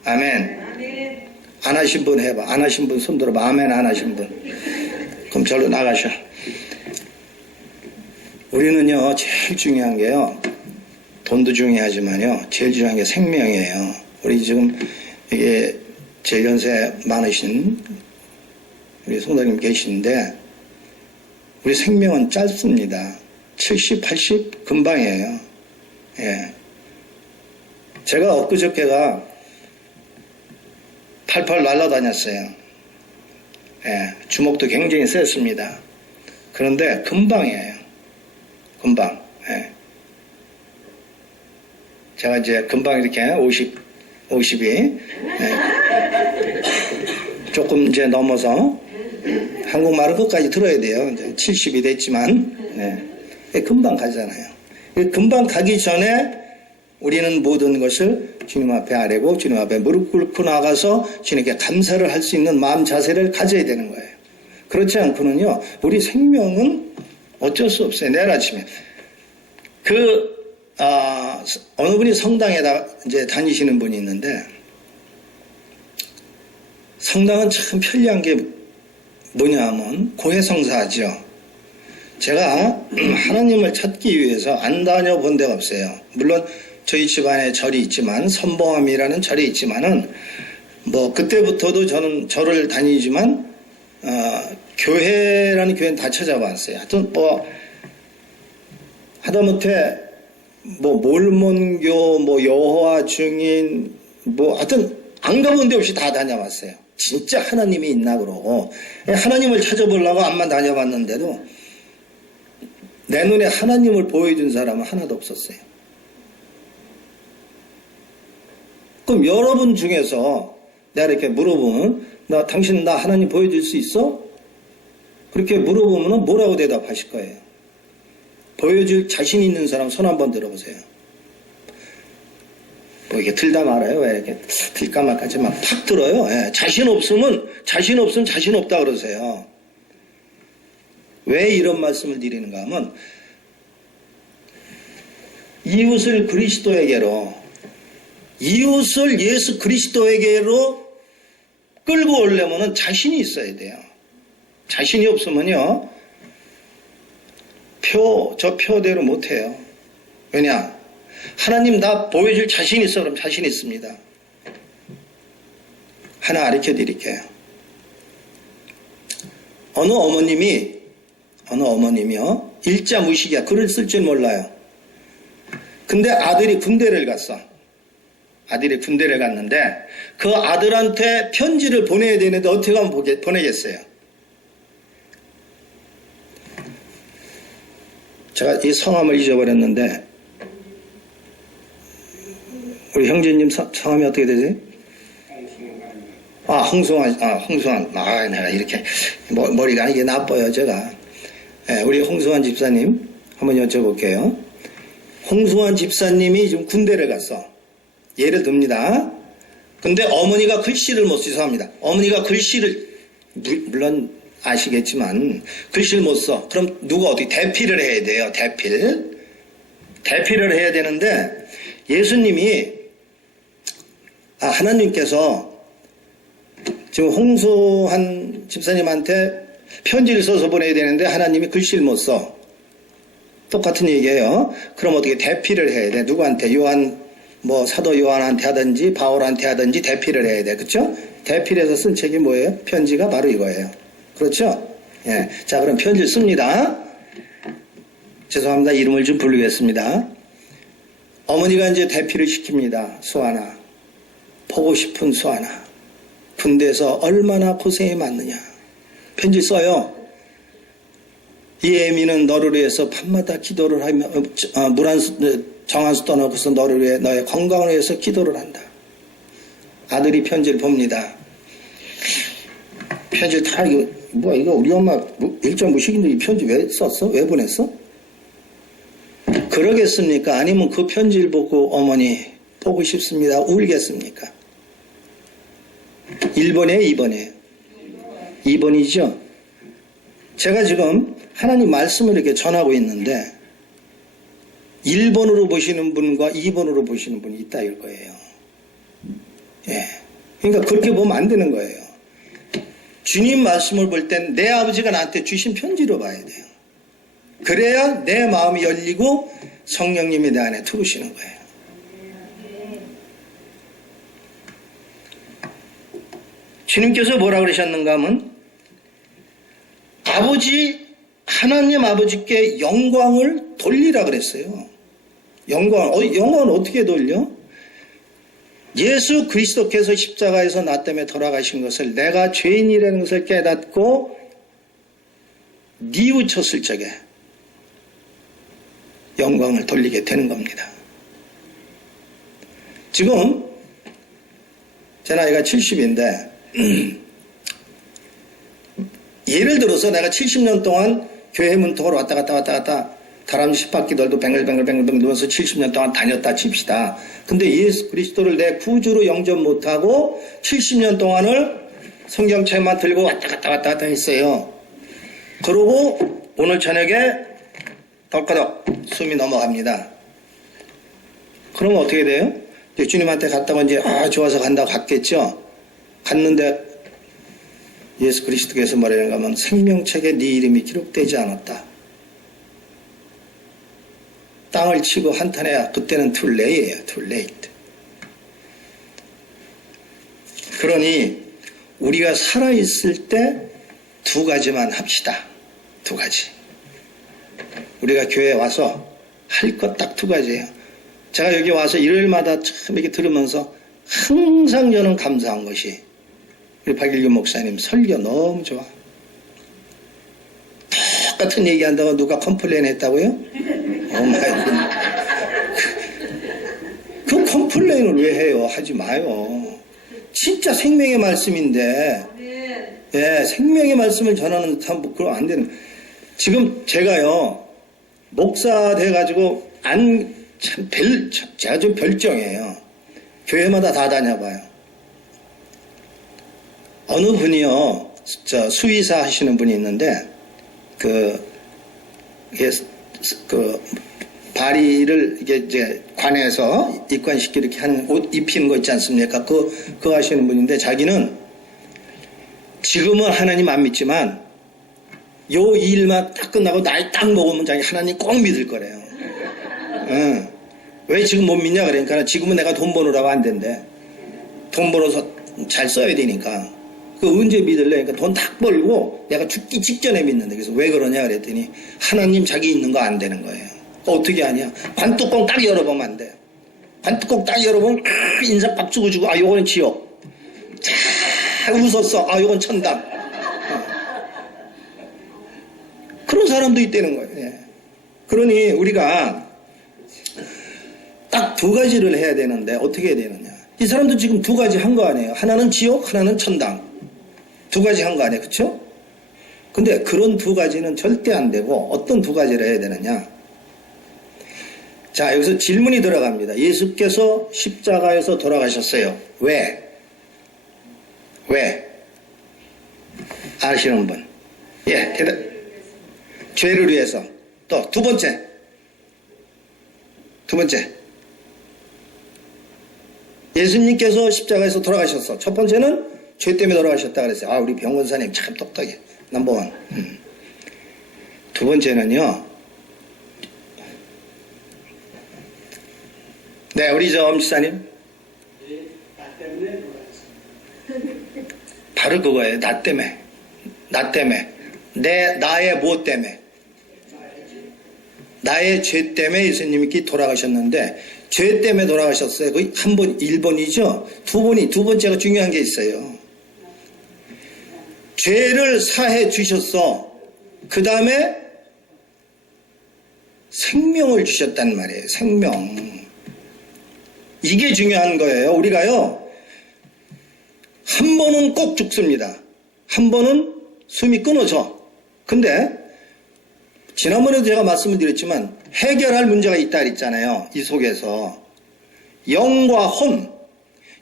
아멘. 안 하신 분 해봐. 안 하신 분 손 들어봐. 아멘 안 하신 분. 그럼 절로 나가셔. 우리는요, 제일 중요한 게요, 돈도 중요하지만요, 제일 중요한 게 생명이에요. 우리 지금 이게 제 연세 많으신 우리 성도님 계시는데, 우리 생명은 짧습니다. 70, 80 금방이에요. 예. 제가 엊그저께가 88 날라다녔어요. 예. 주먹도 굉장히 셌습니다. 그런데 금방이에요. 금방. 예. 제가 이제 금방 이렇게 50이 예. 조금 이제 넘어서 한국말은 끝까지 들어야 돼요. 이제 70이 됐지만 네. 금방 가잖아요. 금방 가기 전에 우리는 모든 것을 주님 앞에 아뢰고 주님 앞에 무릎 꿇고 나가서 주님께 감사를 할 수 있는 마음 자세를 가져야 되는 거예요. 그렇지 않고는요, 우리 생명은 어쩔 수 없어요. 내일 아침에 어느 분이 성당에 이제 다니시는 분이 있는데, 성당은 참 편리한 게 뭐냐 하면 고해성사하죠. 제가 하나님을 찾기 위해서 안 다녀본 데가 없어요. 물론 저희 집안에 절이 있지만, 선봉함이라는 절이 있지만은 뭐 그때부터도 저는 절을 다니지만 교회라는 교회는 다 찾아봤어요. 하여튼 뭐 하다못해 뭐 몰몬교, 뭐 여호와 증인, 뭐 하여튼 안 가본 데 없이 다 다녀봤어요. 진짜 하나님이 있나 그러고, 하나님을 찾아보려고 암만 다녀봤는데도 내 눈에 하나님을 보여준 사람은 하나도 없었어요. 그럼 여러분 중에서 내가 이렇게 물어보면, 당신 나 하나님 보여줄 수 있어? 그렇게 물어보면 뭐라고 대답하실 거예요? 보여줄 자신 있는 사람 손 한번 들어보세요. 뭐 이게 들다 말아요. 왜 이렇게 들까 말까지만 팍 들어요. 예. 자신 없으면 자신 없다 그러세요. 왜 이런 말씀을 드리는가 하면, 이웃을 예수 그리스도에게로 끌고 오려면 자신이 있어야 돼요. 자신이 없으면요, 저 표대로 못해요. 왜냐? 하나님 나 보여줄 자신 있어. 그럼 자신 있습니다. 하나 가르쳐 드릴게요. 어느 어머님이요, 일자 무식이야. 글을 쓸 줄 몰라요. 근데 아들이 군대를 갔는데 그 아들한테 편지를 보내야 되는데 어떻게 하면 보내겠어요? 제가 이 성함을 잊어버렸는데, 우리 형제님 성함이 어떻게 되세요? 홍승환. 내가 이렇게 머리가 이게 나빠요, 제가. 네, 우리 홍승환 집사님 한번 여쭤볼게요. 홍승환 집사님이 지금 군대를 갔어. 예를 듭니다. 근데 어머니가 글씨를 못 써서 합니다. 어머니가 글씨를, 물론 아시겠지만 글씨를 못 써. 그럼 누가 어떻게 대피를 해야 돼요? 대피를 해야 되는데, 예수님이 하나님께서 지금 홍수한 집사님한테 편지를 써서 보내야 되는데 하나님이 글씨를 못 써. 똑같은 얘기예요. 그럼 어떻게 대피를 해야 돼? 누구한테? 사도 요한한테 하든지 바울한테 하든지 대피를 해야 돼. 그렇죠? 대피를 해서 쓴 책이 뭐예요? 편지가 바로 이거예요. 그렇죠? 예. 자, 그럼 편지를 씁니다. 죄송합니다. 이름을 좀 부르겠습니다. 어머니가 이제 대피를 시킵니다. 수아나, 보고 싶은 수아나, 군대에서 얼마나 고생이 많느냐. 편지 써요. 이 애미는 너를 위해서 밤마다 기도를 하며 정한수 떠나고서 너를 위해 너의 건강을 위해서 기도를 한다. 아들이 편지를 봅니다. 편지를 다 이거 우리 엄마 일자 무식인데 이 편지 왜 썼어? 왜 보냈어? 그러겠습니까? 아니면 그 편지를 보고 어머니 보고 싶습니다. 울겠습니까? 1번이에요? 2번이에요? 2번이죠? 제가 지금 하나님 말씀을 이렇게 전하고 있는데 1번으로 보시는 분과 2번으로 보시는 분이 있다 이거예요. 예. 그러니까 그렇게 보면 안 되는 거예요. 주님 말씀을 볼 땐 내 아버지가 나한테 주신 편지로 봐야 돼요. 그래야 내 마음이 열리고 성령님이 내 안에 들어오시는 거예요. 주님께서 뭐라 그러셨는가 하면 하나님 아버지께 영광을 돌리라 그랬어요. 영광을 어떻게 돌려? 예수 그리스도께서 십자가에서 나 때문에 돌아가신 것을 내가 죄인이라는 것을 깨닫고 뉘우쳤을 적에 영광을 돌리게 되는 겁니다. 지금 제 나이가 70인데 예를 들어서 내가 70년 동안 교회 문턱으로 왔다 갔다 다람쥐 10바퀴 돌도 뱅글뱅글 돌면서 70년 동안 다녔다 칩시다. 근데 예수 그리스도를 내 구주로 영접 못하고 70년 동안을 성경책만 들고 왔다 갔다 했어요. 그러고 오늘 저녁에 덜커덕 숨이 넘어갑니다. 그러면 어떻게 돼요? 주님한테 갔다가 이제 좋아서 간다고 갔겠죠. 갔는데 예수 그리스도께서 뭐라는가 하면 생명책에 네 이름이 기록되지 않았다. 땅을 치고 한탄해야 그때는 too late예요. too late. 그러니 우리가 살아있을 때 두 가지만 합시다. 두 가지. 우리가 교회에 와서 할 것 딱 두 가지예요. 제가 여기 와서 일요일마다 참 이렇게 들으면서 항상 저는 감사한 것이 우리 박일규 목사님 설교 너무 좋아. 똑같은 얘기한다고 누가 컴플레인 했다고요? 그 컴플레인을 왜 해요? 하지 마요. 진짜 생명의 말씀인데, 예, 생명의 말씀을 전하는 참 그럼 안 되는. 지금 제가요 목사 돼가지고 제가 좀 별정이에요. 교회마다 다 다녀봐요. 어느 분이요, 수의사 하시는 분이 있는데, 바리를 이제 관에서 입관시키고 이렇게 하는 옷 입히는 거 있지 않습니까? 그거 하시는 분인데, 자기는 지금은 하나님 안 믿지만, 요 일만 딱 끝나고 나이 딱 먹으면 자기 하나님 꼭 믿을 거래요. 응. 왜 지금 못 믿냐? 그러니까 지금은 내가 돈 버느라고 안 된대. 돈 벌어서 잘 써야 되니까. 언제 믿을래? 그러니까 돈 딱 벌고 내가 죽기 직전에 믿는데. 그래서 왜 그러냐 그랬더니 하나님 자기 있는 거 안 되는 거예요. 어떻게 하냐? 관뚜껑 딱 열어보면 안 돼. 관뚜껑 딱 열어보면 인상 빡 주고 요거는 지옥. 잘 웃었어. 요건 천당. 그런 사람도 있다는 거예요. 예. 그러니 우리가 딱 두 가지를 해야 되는데 어떻게 해야 되느냐? 이 사람도 지금 두 가지 한 거 아니에요. 하나는 지옥, 하나는 천당. 두 가지 한 거 아니에요. 그렇죠? 근데 그런 두 가지는 절대 안 되고 어떤 두 가지를 해야 되느냐? 자, 여기서 질문이 들어갑니다. 예수께서 십자가에서 돌아가셨어요. 왜? 아시는 분? 예, 대답. 죄를 위해서. 또 두 번째. 예수님께서 십자가에서 돌아가셨어. 첫 번째는 죄 때문에 돌아가셨다 그랬어요. 우리 병원사님 참 똑똑해. 넘버원. 두 번째는요. 네, 우리 엄지사님. 바로 그거예요. 나 때문에. 나의 무엇 때문에? 나의 죄 때문에 예수님이 돌아가셨는데, 죄 때문에 돌아가셨어요. 거의 한 번 1번이죠. 두 번째가 중요한 게 있어요. 죄를 사해 주셨어. 그 다음에 생명을 주셨단 말이에요. 생명. 이게 중요한 거예요. 우리가요, 한 번은 꼭 죽습니다. 한 번은 숨이 끊어져. 근데 지난번에도 제가 말씀을 드렸지만 해결할 문제가 있다 그랬잖아요. 이 속에서 영과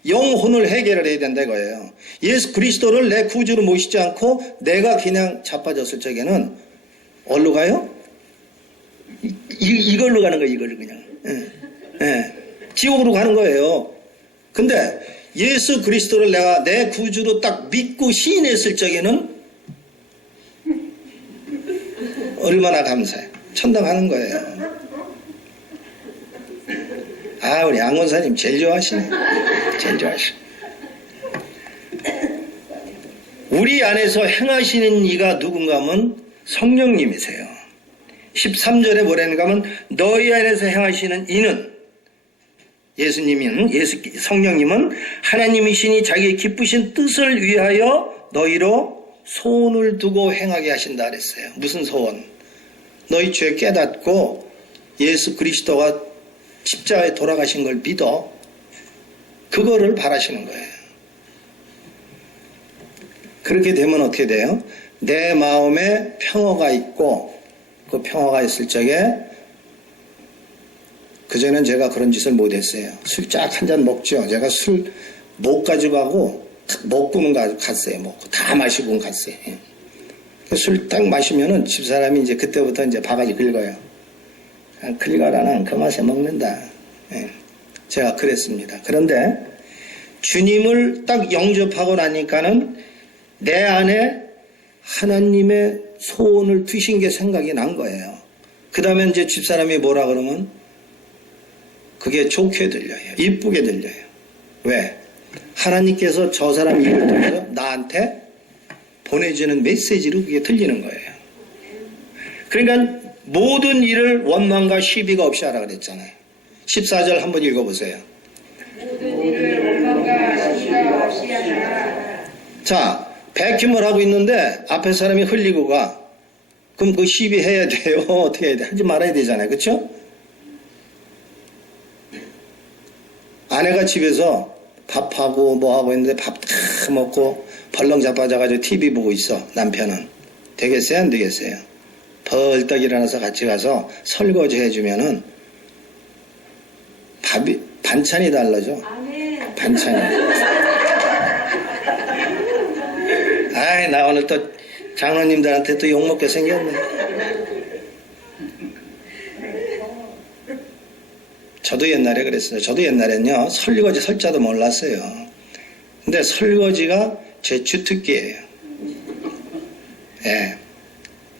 영혼을 해결을 해야 된다 이거예요. 예수 그리스도를 내 구주로 모시지 않고 내가 그냥 자빠졌을 적에는 어디로 가요? 이걸로 가는 거예요. 이걸로 그냥. 지옥으로 가는 거예요. 근데 예수 그리스도를 내가 내 구주로 딱 믿고 시인했을 적에는 얼마나 감사해. 천당 가는 거예요. 아, 우리 양 권사님 제일 좋아하시네. 제일 좋아하시네. 우리 안에서 행하시는 이가 누군가 하면 성령님이세요. 13절에 뭐라는가 하면 너희 안에서 행하시는 이는 성령님은 하나님이시니 자기의 기쁘신 뜻을 위하여 너희로 소원을 두고 행하게 하신다 그랬어요. 무슨 소원? 너희 죄 깨닫고 예수 그리스도가 십자가에 돌아가신 걸 믿어. 그거를 바라시는 거예요. 그렇게 되면 어떻게 돼요? 내 마음에 평화가 있고 그 평화가 있을 적에 그전엔 제가 그런 짓을 못했어요. 술 쫙 한 잔 먹죠. 제가 술 못 가지고 가고 먹고는 갔어요. 먹고 다 마시고는 갔어요. 술 딱 마시면은 집사람이 이제 그때부터 이제 바가지 긁어요. 긁어라는 그 맛에 먹는다. 제가 그랬습니다. 그런데 주님을 딱 영접하고 나니까는 내 안에 하나님의 소원을 두신 게 생각이 난 거예요. 그 다음에 이제 집사람이 뭐라 그러면 그게 좋게 들려요. 이쁘게 들려요. 왜? 하나님께서 저 사람 일을 통해서 나한테 보내주는 메시지로 그게 들리는 거예요. 그러니까 모든 일을 원망과 시비가 없이 하라 그랬잖아요. 14절 한번 읽어보세요. 모든 일을 원망과 시비가 없이 하라. 자, 백힘을 하고 있는데 앞에 사람이 흘리고 가. 그럼 그 시비해야 돼요? 어떻게 해야 돼? 하지 말아야 되잖아요. 그렇죠? 아내가 집에서 밥하고 뭐하고 있는데 밥 다 먹고 벌렁 자빠져가지고 TV 보고 있어. 남편은. 되겠어요? 안 되겠어요? 벌떡 일어나서 같이 가서 설거지 해주면은 반찬이 달라져. 반찬이. 아이, 나 오늘 또 장로님들한테 또 욕먹게 생겼네. 저도 옛날에 그랬어요. 저도 옛날엔요, 설거지 설자도 몰랐어요. 근데 설거지가 제 주특기예요. 예.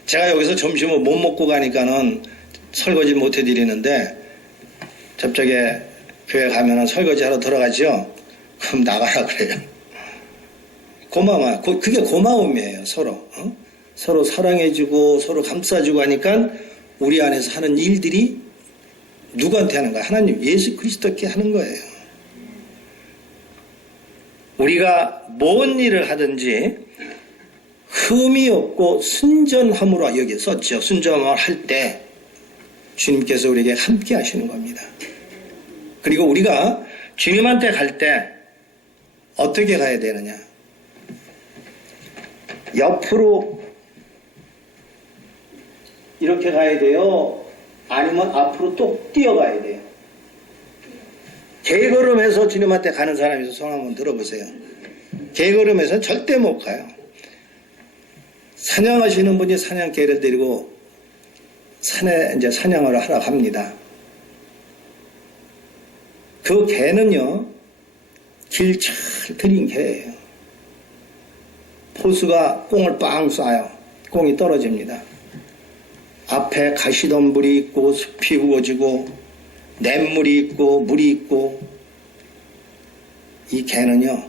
제가 여기서 점심을 못 먹고 가니까는 설거지 못 해드리는데, 저쪽에 교회 가면은 설거지 하러 들어가죠? 그럼 나가라 그래요. 고마워요. 그게 고마움이에요, 서로. 서로 사랑해주고, 서로 감싸주고 하니까 우리 안에서 하는 일들이 누구한테 하는 거야? 하나님, 예수 그리스도께 하는 거예요. 우리가 뭔 일을 하든지 흠이 없고 순전함으로 여기 썼죠. 순전함을 할 때 주님께서 우리에게 함께 하시는 겁니다. 그리고 우리가 주님한테 갈 때 어떻게 가야 되느냐? 옆으로 이렇게 가야 돼요? 아니면 앞으로 또 뛰어가야 돼요? 개걸음해서 주님한테 가는 사람이 있어서 손 한번 들어보세요. 개걸음해서는 절대 못 가요. 사냥하시는 분이 사냥개를 데리고 산에 이제 사냥을 하러 갑니다. 그 개는요, 길 잘 들인 개예요. 포수가 꽁을 빵 쏴요. 꽁이 떨어집니다. 앞에 가시덤불이 있고 숲이 우거지고 냇물이 있고 물이 있고, 이 개는요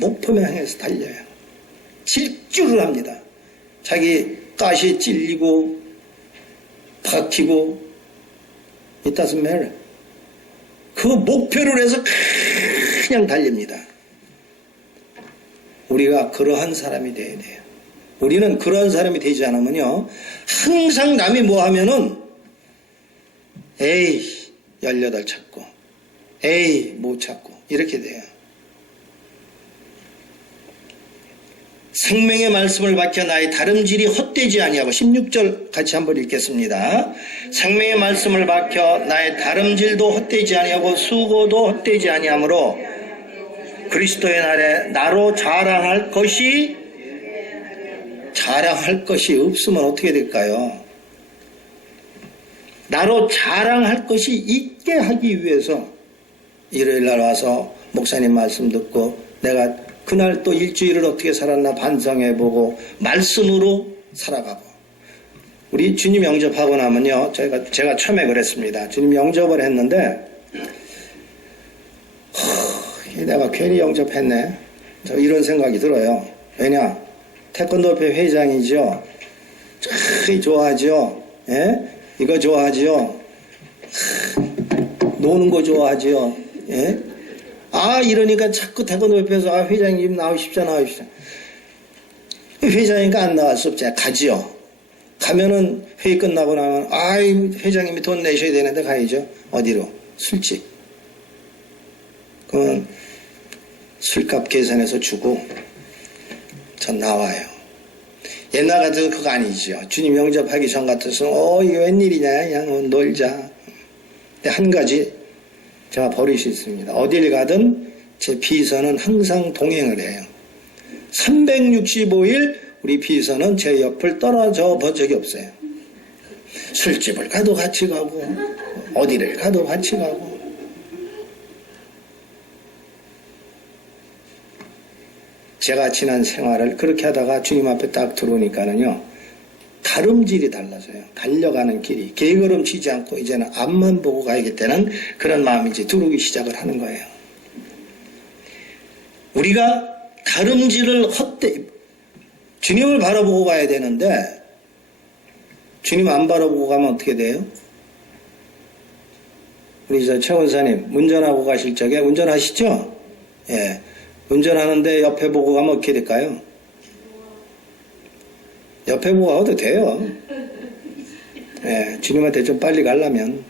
목표를 향해서 달려요. 질주를 합니다. 자기 가시에 찔리고 박히고 이따스면 그 목표를 해서 그냥 달립니다. 우리가 그러한 사람이 돼야 돼요. 우리는 그러한 사람이 되지 않으면요, 항상 남이 뭐 하면은 에이 18 찾고 에이 못 찾고 이렇게 돼요. 생명의 말씀을 밝혀 나의 다름질이 헛되지 아니하고, 16절 같이 한번 읽겠습니다. 생명의 말씀을 밝혀 나의 다름질도 헛되지 아니하고 수고도 헛되지 아니하므로 그리스도의 날에 나로 자랑할 것이 없으면 어떻게 될까요? 나로 자랑할 것이 있게 하기 위해서 일요일날 와서 목사님 말씀 듣고 내가 그날 또 일주일을 어떻게 살았나 반성해보고 말씀으로 살아가고, 우리 주님 영접하고 나면요, 제가 처음에 그랬습니다. 주님 영접을 했는데, 내가 괜히 영접했네. 저 이런 생각이 들어요. 왜냐? 태권도협회 회장이죠. 참 좋아하죠. 예? 이거 좋아하죠. 노는 거 좋아하죠. 예? 이러니까 자꾸 태권도협회에서 회장님 나오십시오. 회장이니까 안 나갈 수 없잖아요. 가지요. 가면은 회의 끝나고 나면 회장님이 돈 내셔야 되는데 가야죠. 어디로? 술집. 그러면 술값 계산해서 주고 전 나와요. 옛날 같은 그거 아니죠. 주님 영접하기 전 같아서 이게 웬일이냐, 그냥 놀자. 근데 한 가지 제가 버릇이 있습니다. 어딜 가든 제 비서는 항상 동행을 해요. 365일 우리 비서는 제 옆을 떨어져 본 적이 없어요. 술집을 가도 같이 가고 어디를 가도 같이 가고. 제가 지난 생활을 그렇게 하다가 주님 앞에 딱 들어오니까는요, 다름질이 달라져요. 달려가는 길이 게으름 치지 않고 이제는 앞만 보고 가야겠다는 그런 마음이 이제 들어오기 시작을 하는 거예요. 우리가 다름질을 헛되이 주님을 바라보고 가야 되는데 주님 안 바라보고 가면 어떻게 돼요? 우리 최 원사님 운전하고 가실 적에 운전하시죠? 예. 운전하는데 옆에 보고 가면 어떻게 될까요? 옆에 보고 가도 돼요. 예, 주님한테 좀 빨리 가려면.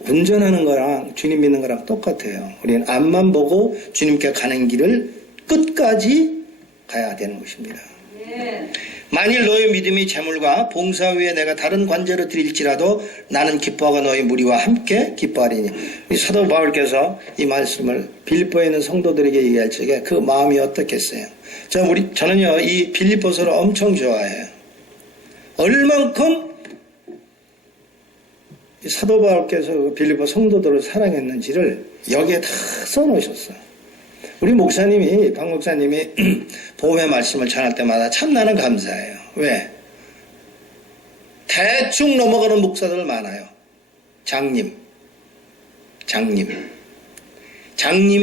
운전하는 거랑 주님 믿는 거랑 똑같아요. 우리는 앞만 보고 주님께 가는 길을 끝까지 가야 되는 것입니다. 만일 너의 믿음이 재물과 봉사 위에 내가 다른 관제로 드릴지라도 나는 기뻐하고 너의 무리와 함께 기뻐하리니. 사도 바울께서 이 말씀을 빌립보에 있는 성도들에게 얘기할 적에 그 마음이 어떻겠어요? 저는요 이 빌립보서를 엄청 좋아해요. 얼만큼 사도 바울께서 빌립보 성도들을 사랑했는지를 여기에 다 써놓으셨어요. 우리 목사님이, 박 목사님이 복음의 말씀을 전할 때마다 참 나는 감사해요. 왜? 대충 넘어가는 목사들 많아요. 장님이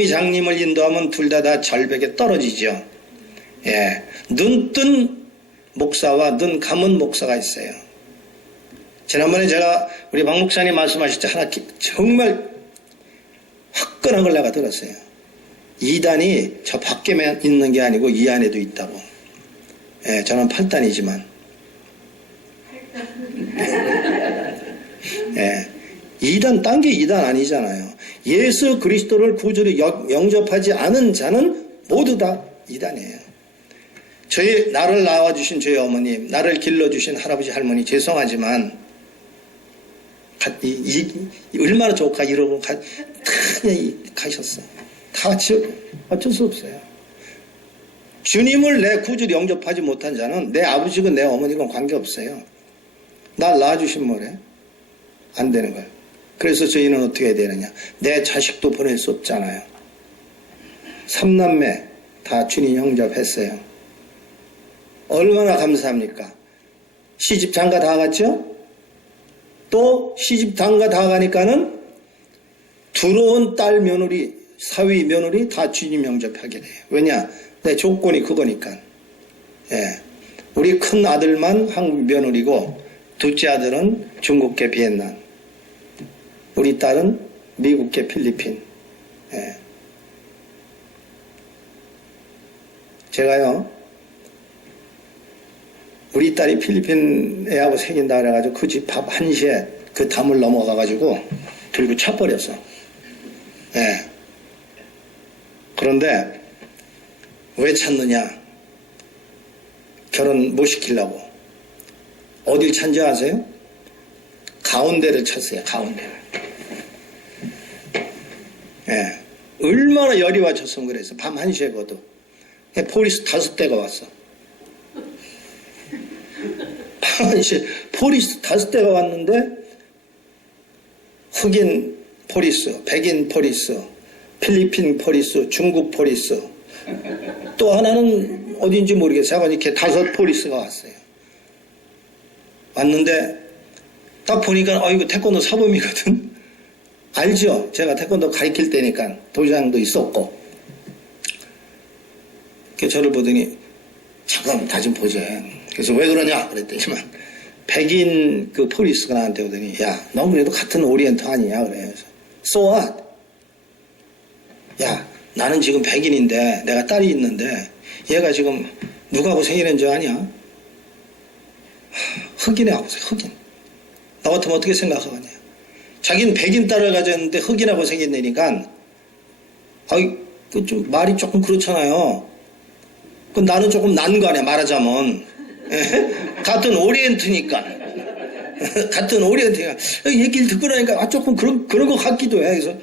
장님을 인도하면 둘 다 절벽에 떨어지죠. 예. 눈 뜬 목사와 눈 감은 목사가 있어요. 지난번에 제가 우리 박 목사님 말씀하실 때 하나 정말 화끈한 걸 내가 들었어요. 이단이 저 밖에만 있는 게 아니고 이 안에도 있다고. 예, 저는 8단이지만. 예, 이단, 딴 게 이단 아니잖아요. 예수 그리스도를 구주로 영접하지 않은 자는 모두 다 이단이에요. 나를 낳아주신 저희 어머님, 나를 길러주신 할아버지, 할머니, 죄송하지만, 얼마나 좋을까, 이러고 가셨어. 다 어쩔 수 없어요. 주님을 내 구주로 영접하지 못한 자는 내 아버지건 내 어머니건 관계없어요. 날 낳아주신 뭐래? 안 되는 거예요. 그래서 저희는 어떻게 해야 되느냐? 내 자식도 보낼 수 없잖아요. 3남매 다 주님 영접했어요. 얼마나 감사합니까? 시집 장가 다 갔죠? 또 시집 장가 다 가니까는 들어온 딸 며느리, 사위 며느리 다 주님 영접하게 돼요. 왜냐? 내 조건이 그거니까. 예. 우리 큰 아들만 한국 며느리고 둘째 아들은 중국계 비엔남. 우리 딸은 미국계 필리핀. 예. 제가요, 우리 딸이 필리핀 애하고 새긴다 그래가지고 그 집 밥 1시에 그 담을 넘어가가지고 들고 차버렸어. 예. 그런데 왜 찾느냐? 결혼 못 시키려고. 어딜 찾는지 아세요? 가운데를 찾았어요. 가운데를. 예. 얼마나 열이 와쳤으면 그랬어. 밤 1시에 거도. 포리스 5대가 왔어. 밤 1시에 포리스 5대가 왔는데 흑인 포리스, 백인 포리스, 필리핀 포리스, 중국 포리스, 또 하나는 어딘지 모르겠어요. 이렇게 5 폴리스가 왔어요. 왔는데 딱 보니까 이거 태권도 사범이거든. 알죠? 제가 태권도 가르칠 때니까 도장도 있었고. 그래서 저를 보더니 잠깐 다 좀 보자. 그래서 왜 그러냐 그랬더니만 백인 그 폴리스가 나한테 오더니 야, 너 그래도 같은 오리엔트 아니냐 그래. 그래서 So what? 야, 나는 지금 백인인데 내가 딸이 있는데 얘가 지금 누구하고 생일인 줄 아냐? 흑인하고 흑인. 나 같으면 어떻게 생각하겠냐? 자기는 백인 딸을 가졌는데 흑인하고 생겼다니까 그 좀 말이 조금 그렇잖아요. 그 나는 조금 난 거 아니야 말하자면. 같은 오리엔트니까. 같은 오리엔트니까. 얘기를 듣고 나니까 조금 그런 것 같기도 해. 그래서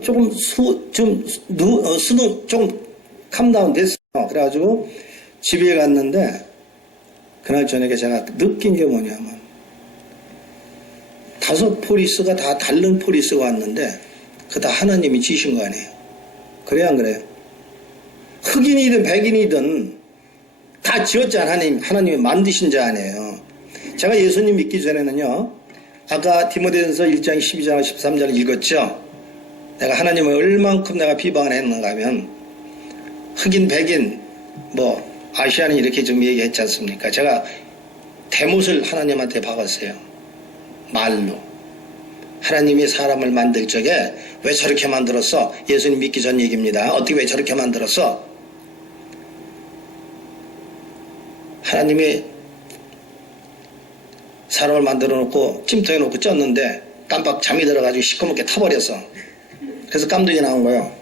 조금 수능 조금 캄다운 됐어요. 그래가지고 집에 갔는데 그날 저녁에 제가 느낀 게 뭐냐면 5 폴리스가 다 다른 폴리스가 왔는데 그거 다 하나님이 지신 거 아니에요. 그래야 안 그래요? 흑인이든 백인이든 다 지었잖아. 하나님이 만드신 자 아니에요. 제가 예수님 믿기 전에는요, 아까 디모데전서 1장 12장 13절을 읽었죠. 내가 하나님을 얼만큼 내가 비방을 했는가 하면 흑인 백인 아시아는 이렇게 좀 얘기했지 않습니까? 제가 대못을 하나님한테 박았어요. 말로. 하나님이 사람을 만들 적에 왜 저렇게 만들었어? 예수님 믿기 전 얘기입니다. 어떻게 왜 저렇게 만들었어? 하나님이 사람을 만들어 놓고 찜통에 놓고 쪘는데 깜빡 잠이 들어가지고 시커멓게 타버렸어. 그래서 깜둥이 나온 거예요.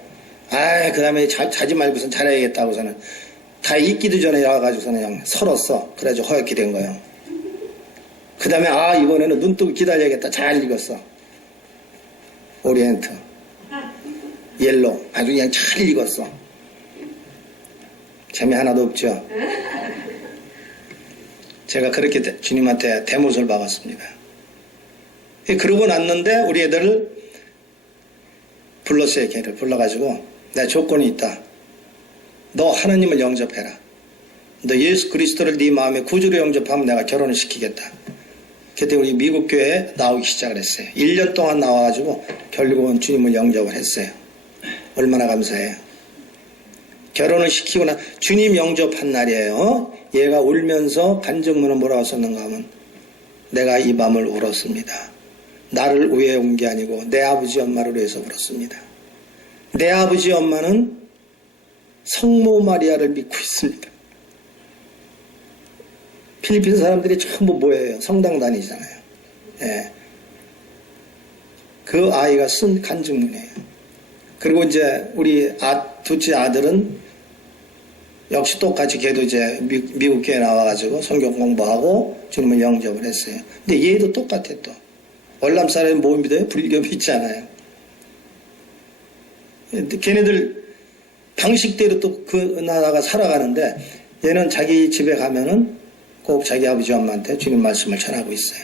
그 다음에 자지 말고선 잘해야겠다고서는 다 익기도 전에 와가지고서는 그냥 설었어. 그래가지고 허옇게 된 거예요. 그 다음에 이번에는 눈 뜨고 기다려야겠다. 잘 익었어. 오리엔트, 옐로 아주 그냥 잘 익었어. 재미 하나도 없죠. 제가 그렇게 주님한테 대못을 박았습니다. 그러고 났는데 우리 애들을 불렀어요. 걔를 불러가지고 내 조건이 있다. 너 하나님을 영접해라. 너 예수 그리스도를 네 마음에 구주로 영접하면 내가 결혼을 시키겠다. 그때 우리 미국 교회에 나오기 시작을 했어요. 1년 동안 나와가지고 결국은 주님을 영접을 했어요. 얼마나 감사해요. 결혼을 시키고 나 주님 영접한 날이에요. 얘가 울면서 간증문은 뭐라고 썼는가 하면 내가 이 밤을 울었습니다. 나를 위해 온 게 아니고 내 아버지 엄마를 위해서 울었습니다. 내 아버지 엄마는 성모 마리아를 믿고 있습니다. 필리핀 사람들이 전부 뭐예요? 성당 다니잖아요. 예. 그 아이가 쓴 간증문이에요. 그리고 이제 우리 둘째 아들은 역시 똑같이 걔도 이제 미국 교회 나와가지고 성경 공부하고 주님을 영접을 했어요. 근데 얘도 똑같아 또. 월남 사람이 뭐 믿어요? 불교 믿잖아요. 걔네들 방식대로 또 그 나라가 살아가는데 얘는 자기 집에 가면은 꼭 자기 아버지 엄마한테 주님 말씀을 전하고 있어요.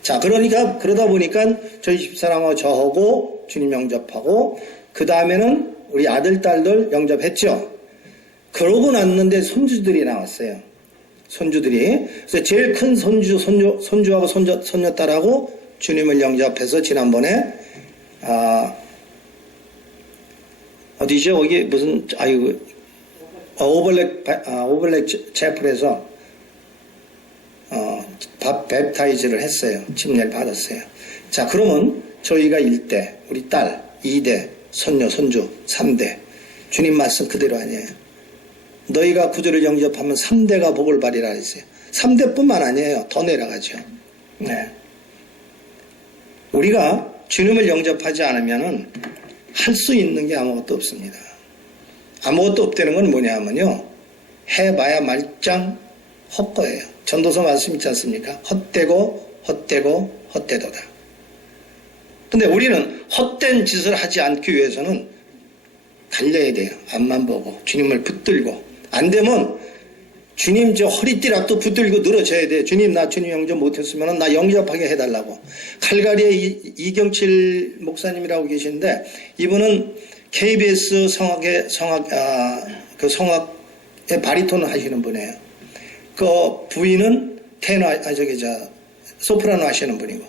자, 그러다 보니까 저희 집사람하고 저하고 주님 영접하고 그 다음에는 우리 아들, 딸들 영접했죠. 그러고 났는데 손주들이 나왔어요. 손주들이. 그래서 제일 큰 손주하고 손녀딸하고 주님을 영접해서 지난번에 어디죠? 거기 무슨 오블랙 채플에서 뵙타이즈를 했어요. 침례를 받았어요. 자, 그러면 저희가 1대, 우리 딸 2대, 손녀, 손주 3대. 주님 말씀 그대로 아니에요. 너희가 구주를 영접하면 3대가 복을 받으리라 했어요. 3대뿐만 아니에요. 더 내려가죠. 네. 우리가 주님을 영접하지 않으면은 할 수 있는 게 아무것도 없습니다. 아무것도 없다는 건 뭐냐면요. 해봐야 말짱 헛거예요. 전도서 말씀 있지 않습니까? 헛되도다. 근데 우리는 헛된 짓을 하지 않기 위해서는 달려야 돼요. 앞만 보고 주님을 붙들고 안 되면 주님 저 허리띠락도 붙들고 늘어져야 돼요. 주님 나 주님 영접 못했으면 나 영접하게 해달라고. 칼가리에 이경칠 목사님이라고 계시는데 이분은 KBS 성악의 바리톤을 하시는 분이에요. 그 부인은 소프라노 하시는 분이고.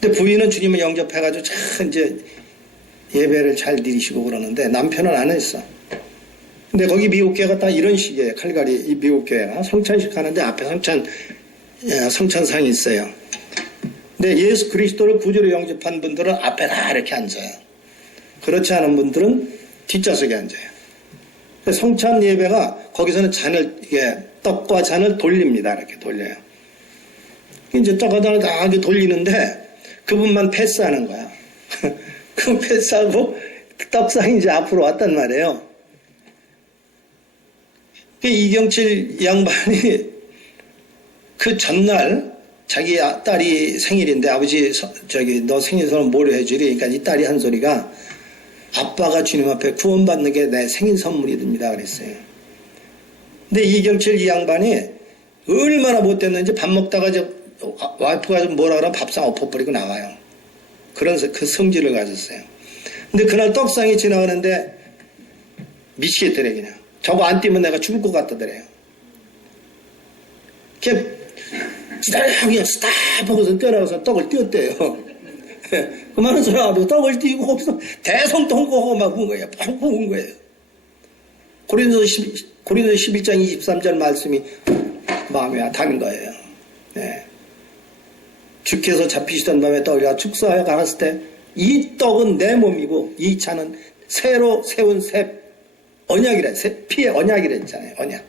근데 부인은 주님을 영접해가지고 참 이제 예배를 잘 드리시고 그러는데 남편은 안 했어. 근데 거기 미국 교회가 딱 이런 식이에요. 칼갈이 이 미국 교회가 성찬식 하는데 앞에 성찬상이 있어요. 근데 예수 그리스도를 구주로 영접한 분들은 앞에 다 이렇게 앉아요. 그렇지 않은 분들은 뒷좌석에 앉아요. 성찬 예배가 거기서는 이게 떡과 잔을 돌립니다. 이렇게 돌려요. 이제 떡과 잔을 다 이렇게 돌리는데 그분만 패스하는 거야. 그 패스하고 떡상이 이제 앞으로 왔단 말이에요. 이경칠 양반이 그 전날 자기 딸이 생일인데 아버지 너 생일 선물 뭐로 해주리? 그러니까 이 딸이 한 소리가 아빠가 주님 앞에 구원받는 게 내 생일 선물이 됩니다. 그랬어요. 근데 이경칠 이 양반이 얼마나 못됐는지 밥 먹다가 와이프가 좀 뭐라 그러면 밥상 엎어버리고 나와요. 그런 그 성질을 가졌어요. 근데 그날 떡상이 지나가는데 미치겠더래 그냥. 저거 안 뛰면 내가 죽을 것 같다더래요. 걔 그냥 스탑 하고서 뛰어나가서 떡을 띄웠대요. 그만한 소리 하고 떡을 띄고 거기서 대성통곡하고 막 운 거예요. 펑펑 운 거예요. 고린도서 11장 23절 말씀이 마음에 와닿는 거예요. 네. 주께서 잡히시던 밤에 떡이라 축사하여 갈았을 때 이 떡은 내 몸이고 이 잔은 새로 세운 새 언약이래. 피의 언약이라 했잖아요. 언약.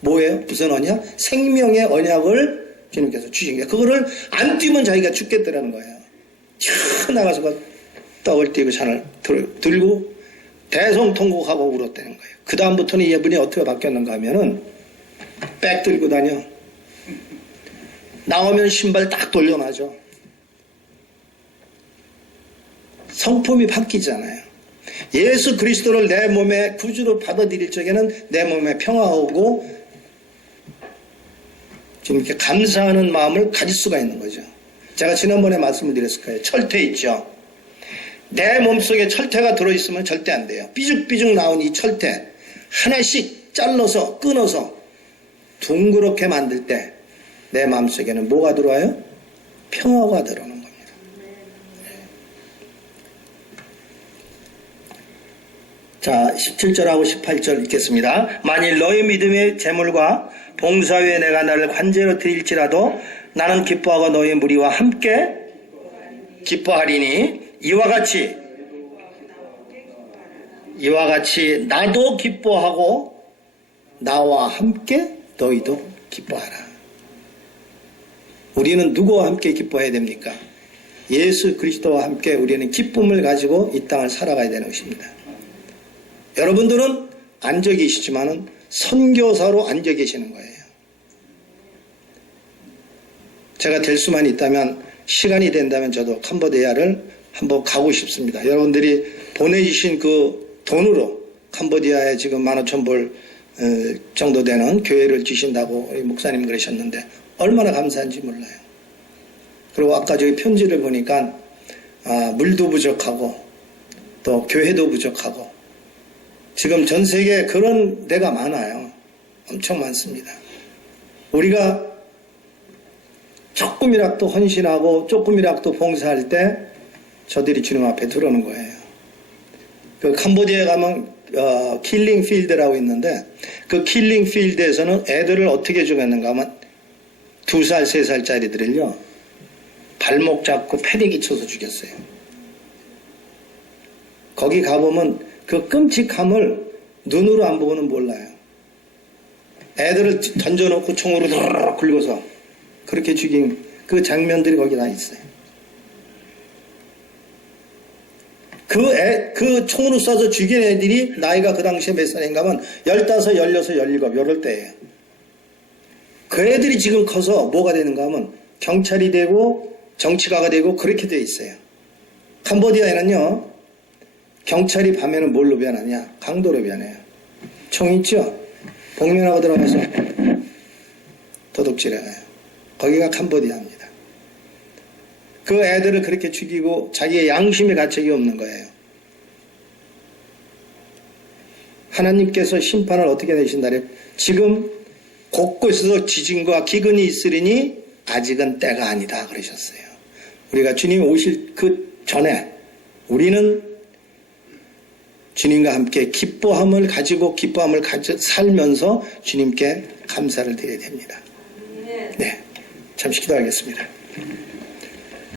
뭐예요? 무슨 언약? 생명의 언약을 주님께서 주신 거예요. 그거를 안 뛰면 자기가 죽겠다라는 거예요. 촥 나가서 떡을 띄고 잔을 들고 대성통곡하고 울었다는 거예요. 그 다음부터는 이분이 어떻게 바뀌었는가 하면은 백 들고 다녀. 나오면 신발 딱 돌려놔죠. 성품이 바뀌잖아요. 예수 그리스도를 내 몸에 구주로 받아들일 적에는 내 몸에 평화가 오고 좀 이렇게 감사하는 마음을 가질 수가 있는 거죠. 제가 지난번에 말씀을 드렸을 거예요. 철퇴 있죠. 내 몸속에 철퇴가 들어있으면 절대 안 돼요. 삐죽삐죽 나온 이 철퇴 하나씩 잘라서 끊어서 둥그렇게 만들 때 내 마음속에는 뭐가 들어와요? 평화가 들어오는 겁니다. 자, 17절하고 18절 읽겠습니다. 만일 너희 믿음의 재물과 봉사 외에 내가 나를 관제로 드릴지라도 나는 기뻐하고 너희 무리와 함께 기뻐하리니 이와 같이 나도 기뻐하고 나와 함께 너희도 기뻐하라. 우리는 누구와 함께 기뻐해야 됩니까? 예수 그리스도와 함께 우리는 기쁨을 가지고 이 땅을 살아가야 되는 것입니다. 여러분들은 앉아 계시지만은 선교사로 앉아 계시는 거예요. 제가 될 수만 있다면 시간이 된다면 저도 캄보디아를 한번 가고 싶습니다. 여러분들이 보내주신 그 돈으로 캄보디아에 지금 15,000불 정도 되는 교회를 주신다고 목사님 그러셨는데 얼마나 감사한지 몰라요. 그리고 아까 저기 편지를 보니까 물도 부족하고 또 교회도 부족하고 지금 전 세계에 그런 데가 많아요. 엄청 많습니다. 우리가 조금이라도 헌신하고 조금이라도 봉사할 때 저들이 주님 앞에 들어오는 거예요. 그 캄보디아에 가면 킬링 필드라고 있는데 그 킬링 필드에서는 애들을 어떻게 죽였는가 하면 2살, 3살짜리들을요 발목 잡고 패대기 쳐서 죽였어요. 거기 가보면 그 끔찍함을 눈으로 안 보고는 몰라요. 애들을 던져놓고 총으로 드르륵 긁어서 그렇게 죽인 그 장면들이 거기 다 있어요. 그 총으로 쏴서 죽인 애들이 나이가 그 당시에 몇 살인가 하면 15, 16, 17 이럴 때예요. 그 애들이 지금 커서 뭐가 되는가 하면 경찰이 되고 정치가가 되고 그렇게 돼 있어요. 캄보디아에는요 경찰이 밤에는 뭘로 변하냐? 강도로 변해요. 총 있죠? 복면하고 들어가서 도둑질해요. 거기가 캄보디아입니다. 그 애들을 그렇게 죽이고 자기의 양심의 가책이 없는 거예요. 하나님께서 심판을 어떻게 내신다래? 지금 곳곳에서 지진과 기근이 있으리니 아직은 때가 아니다 그러셨어요. 우리가 주님 오실 그 전에 우리는 주님과 함께 기뻐함을 가지고 살면서 주님께 감사를 드려야 됩니다. 네, 잠시 기도하겠습니다.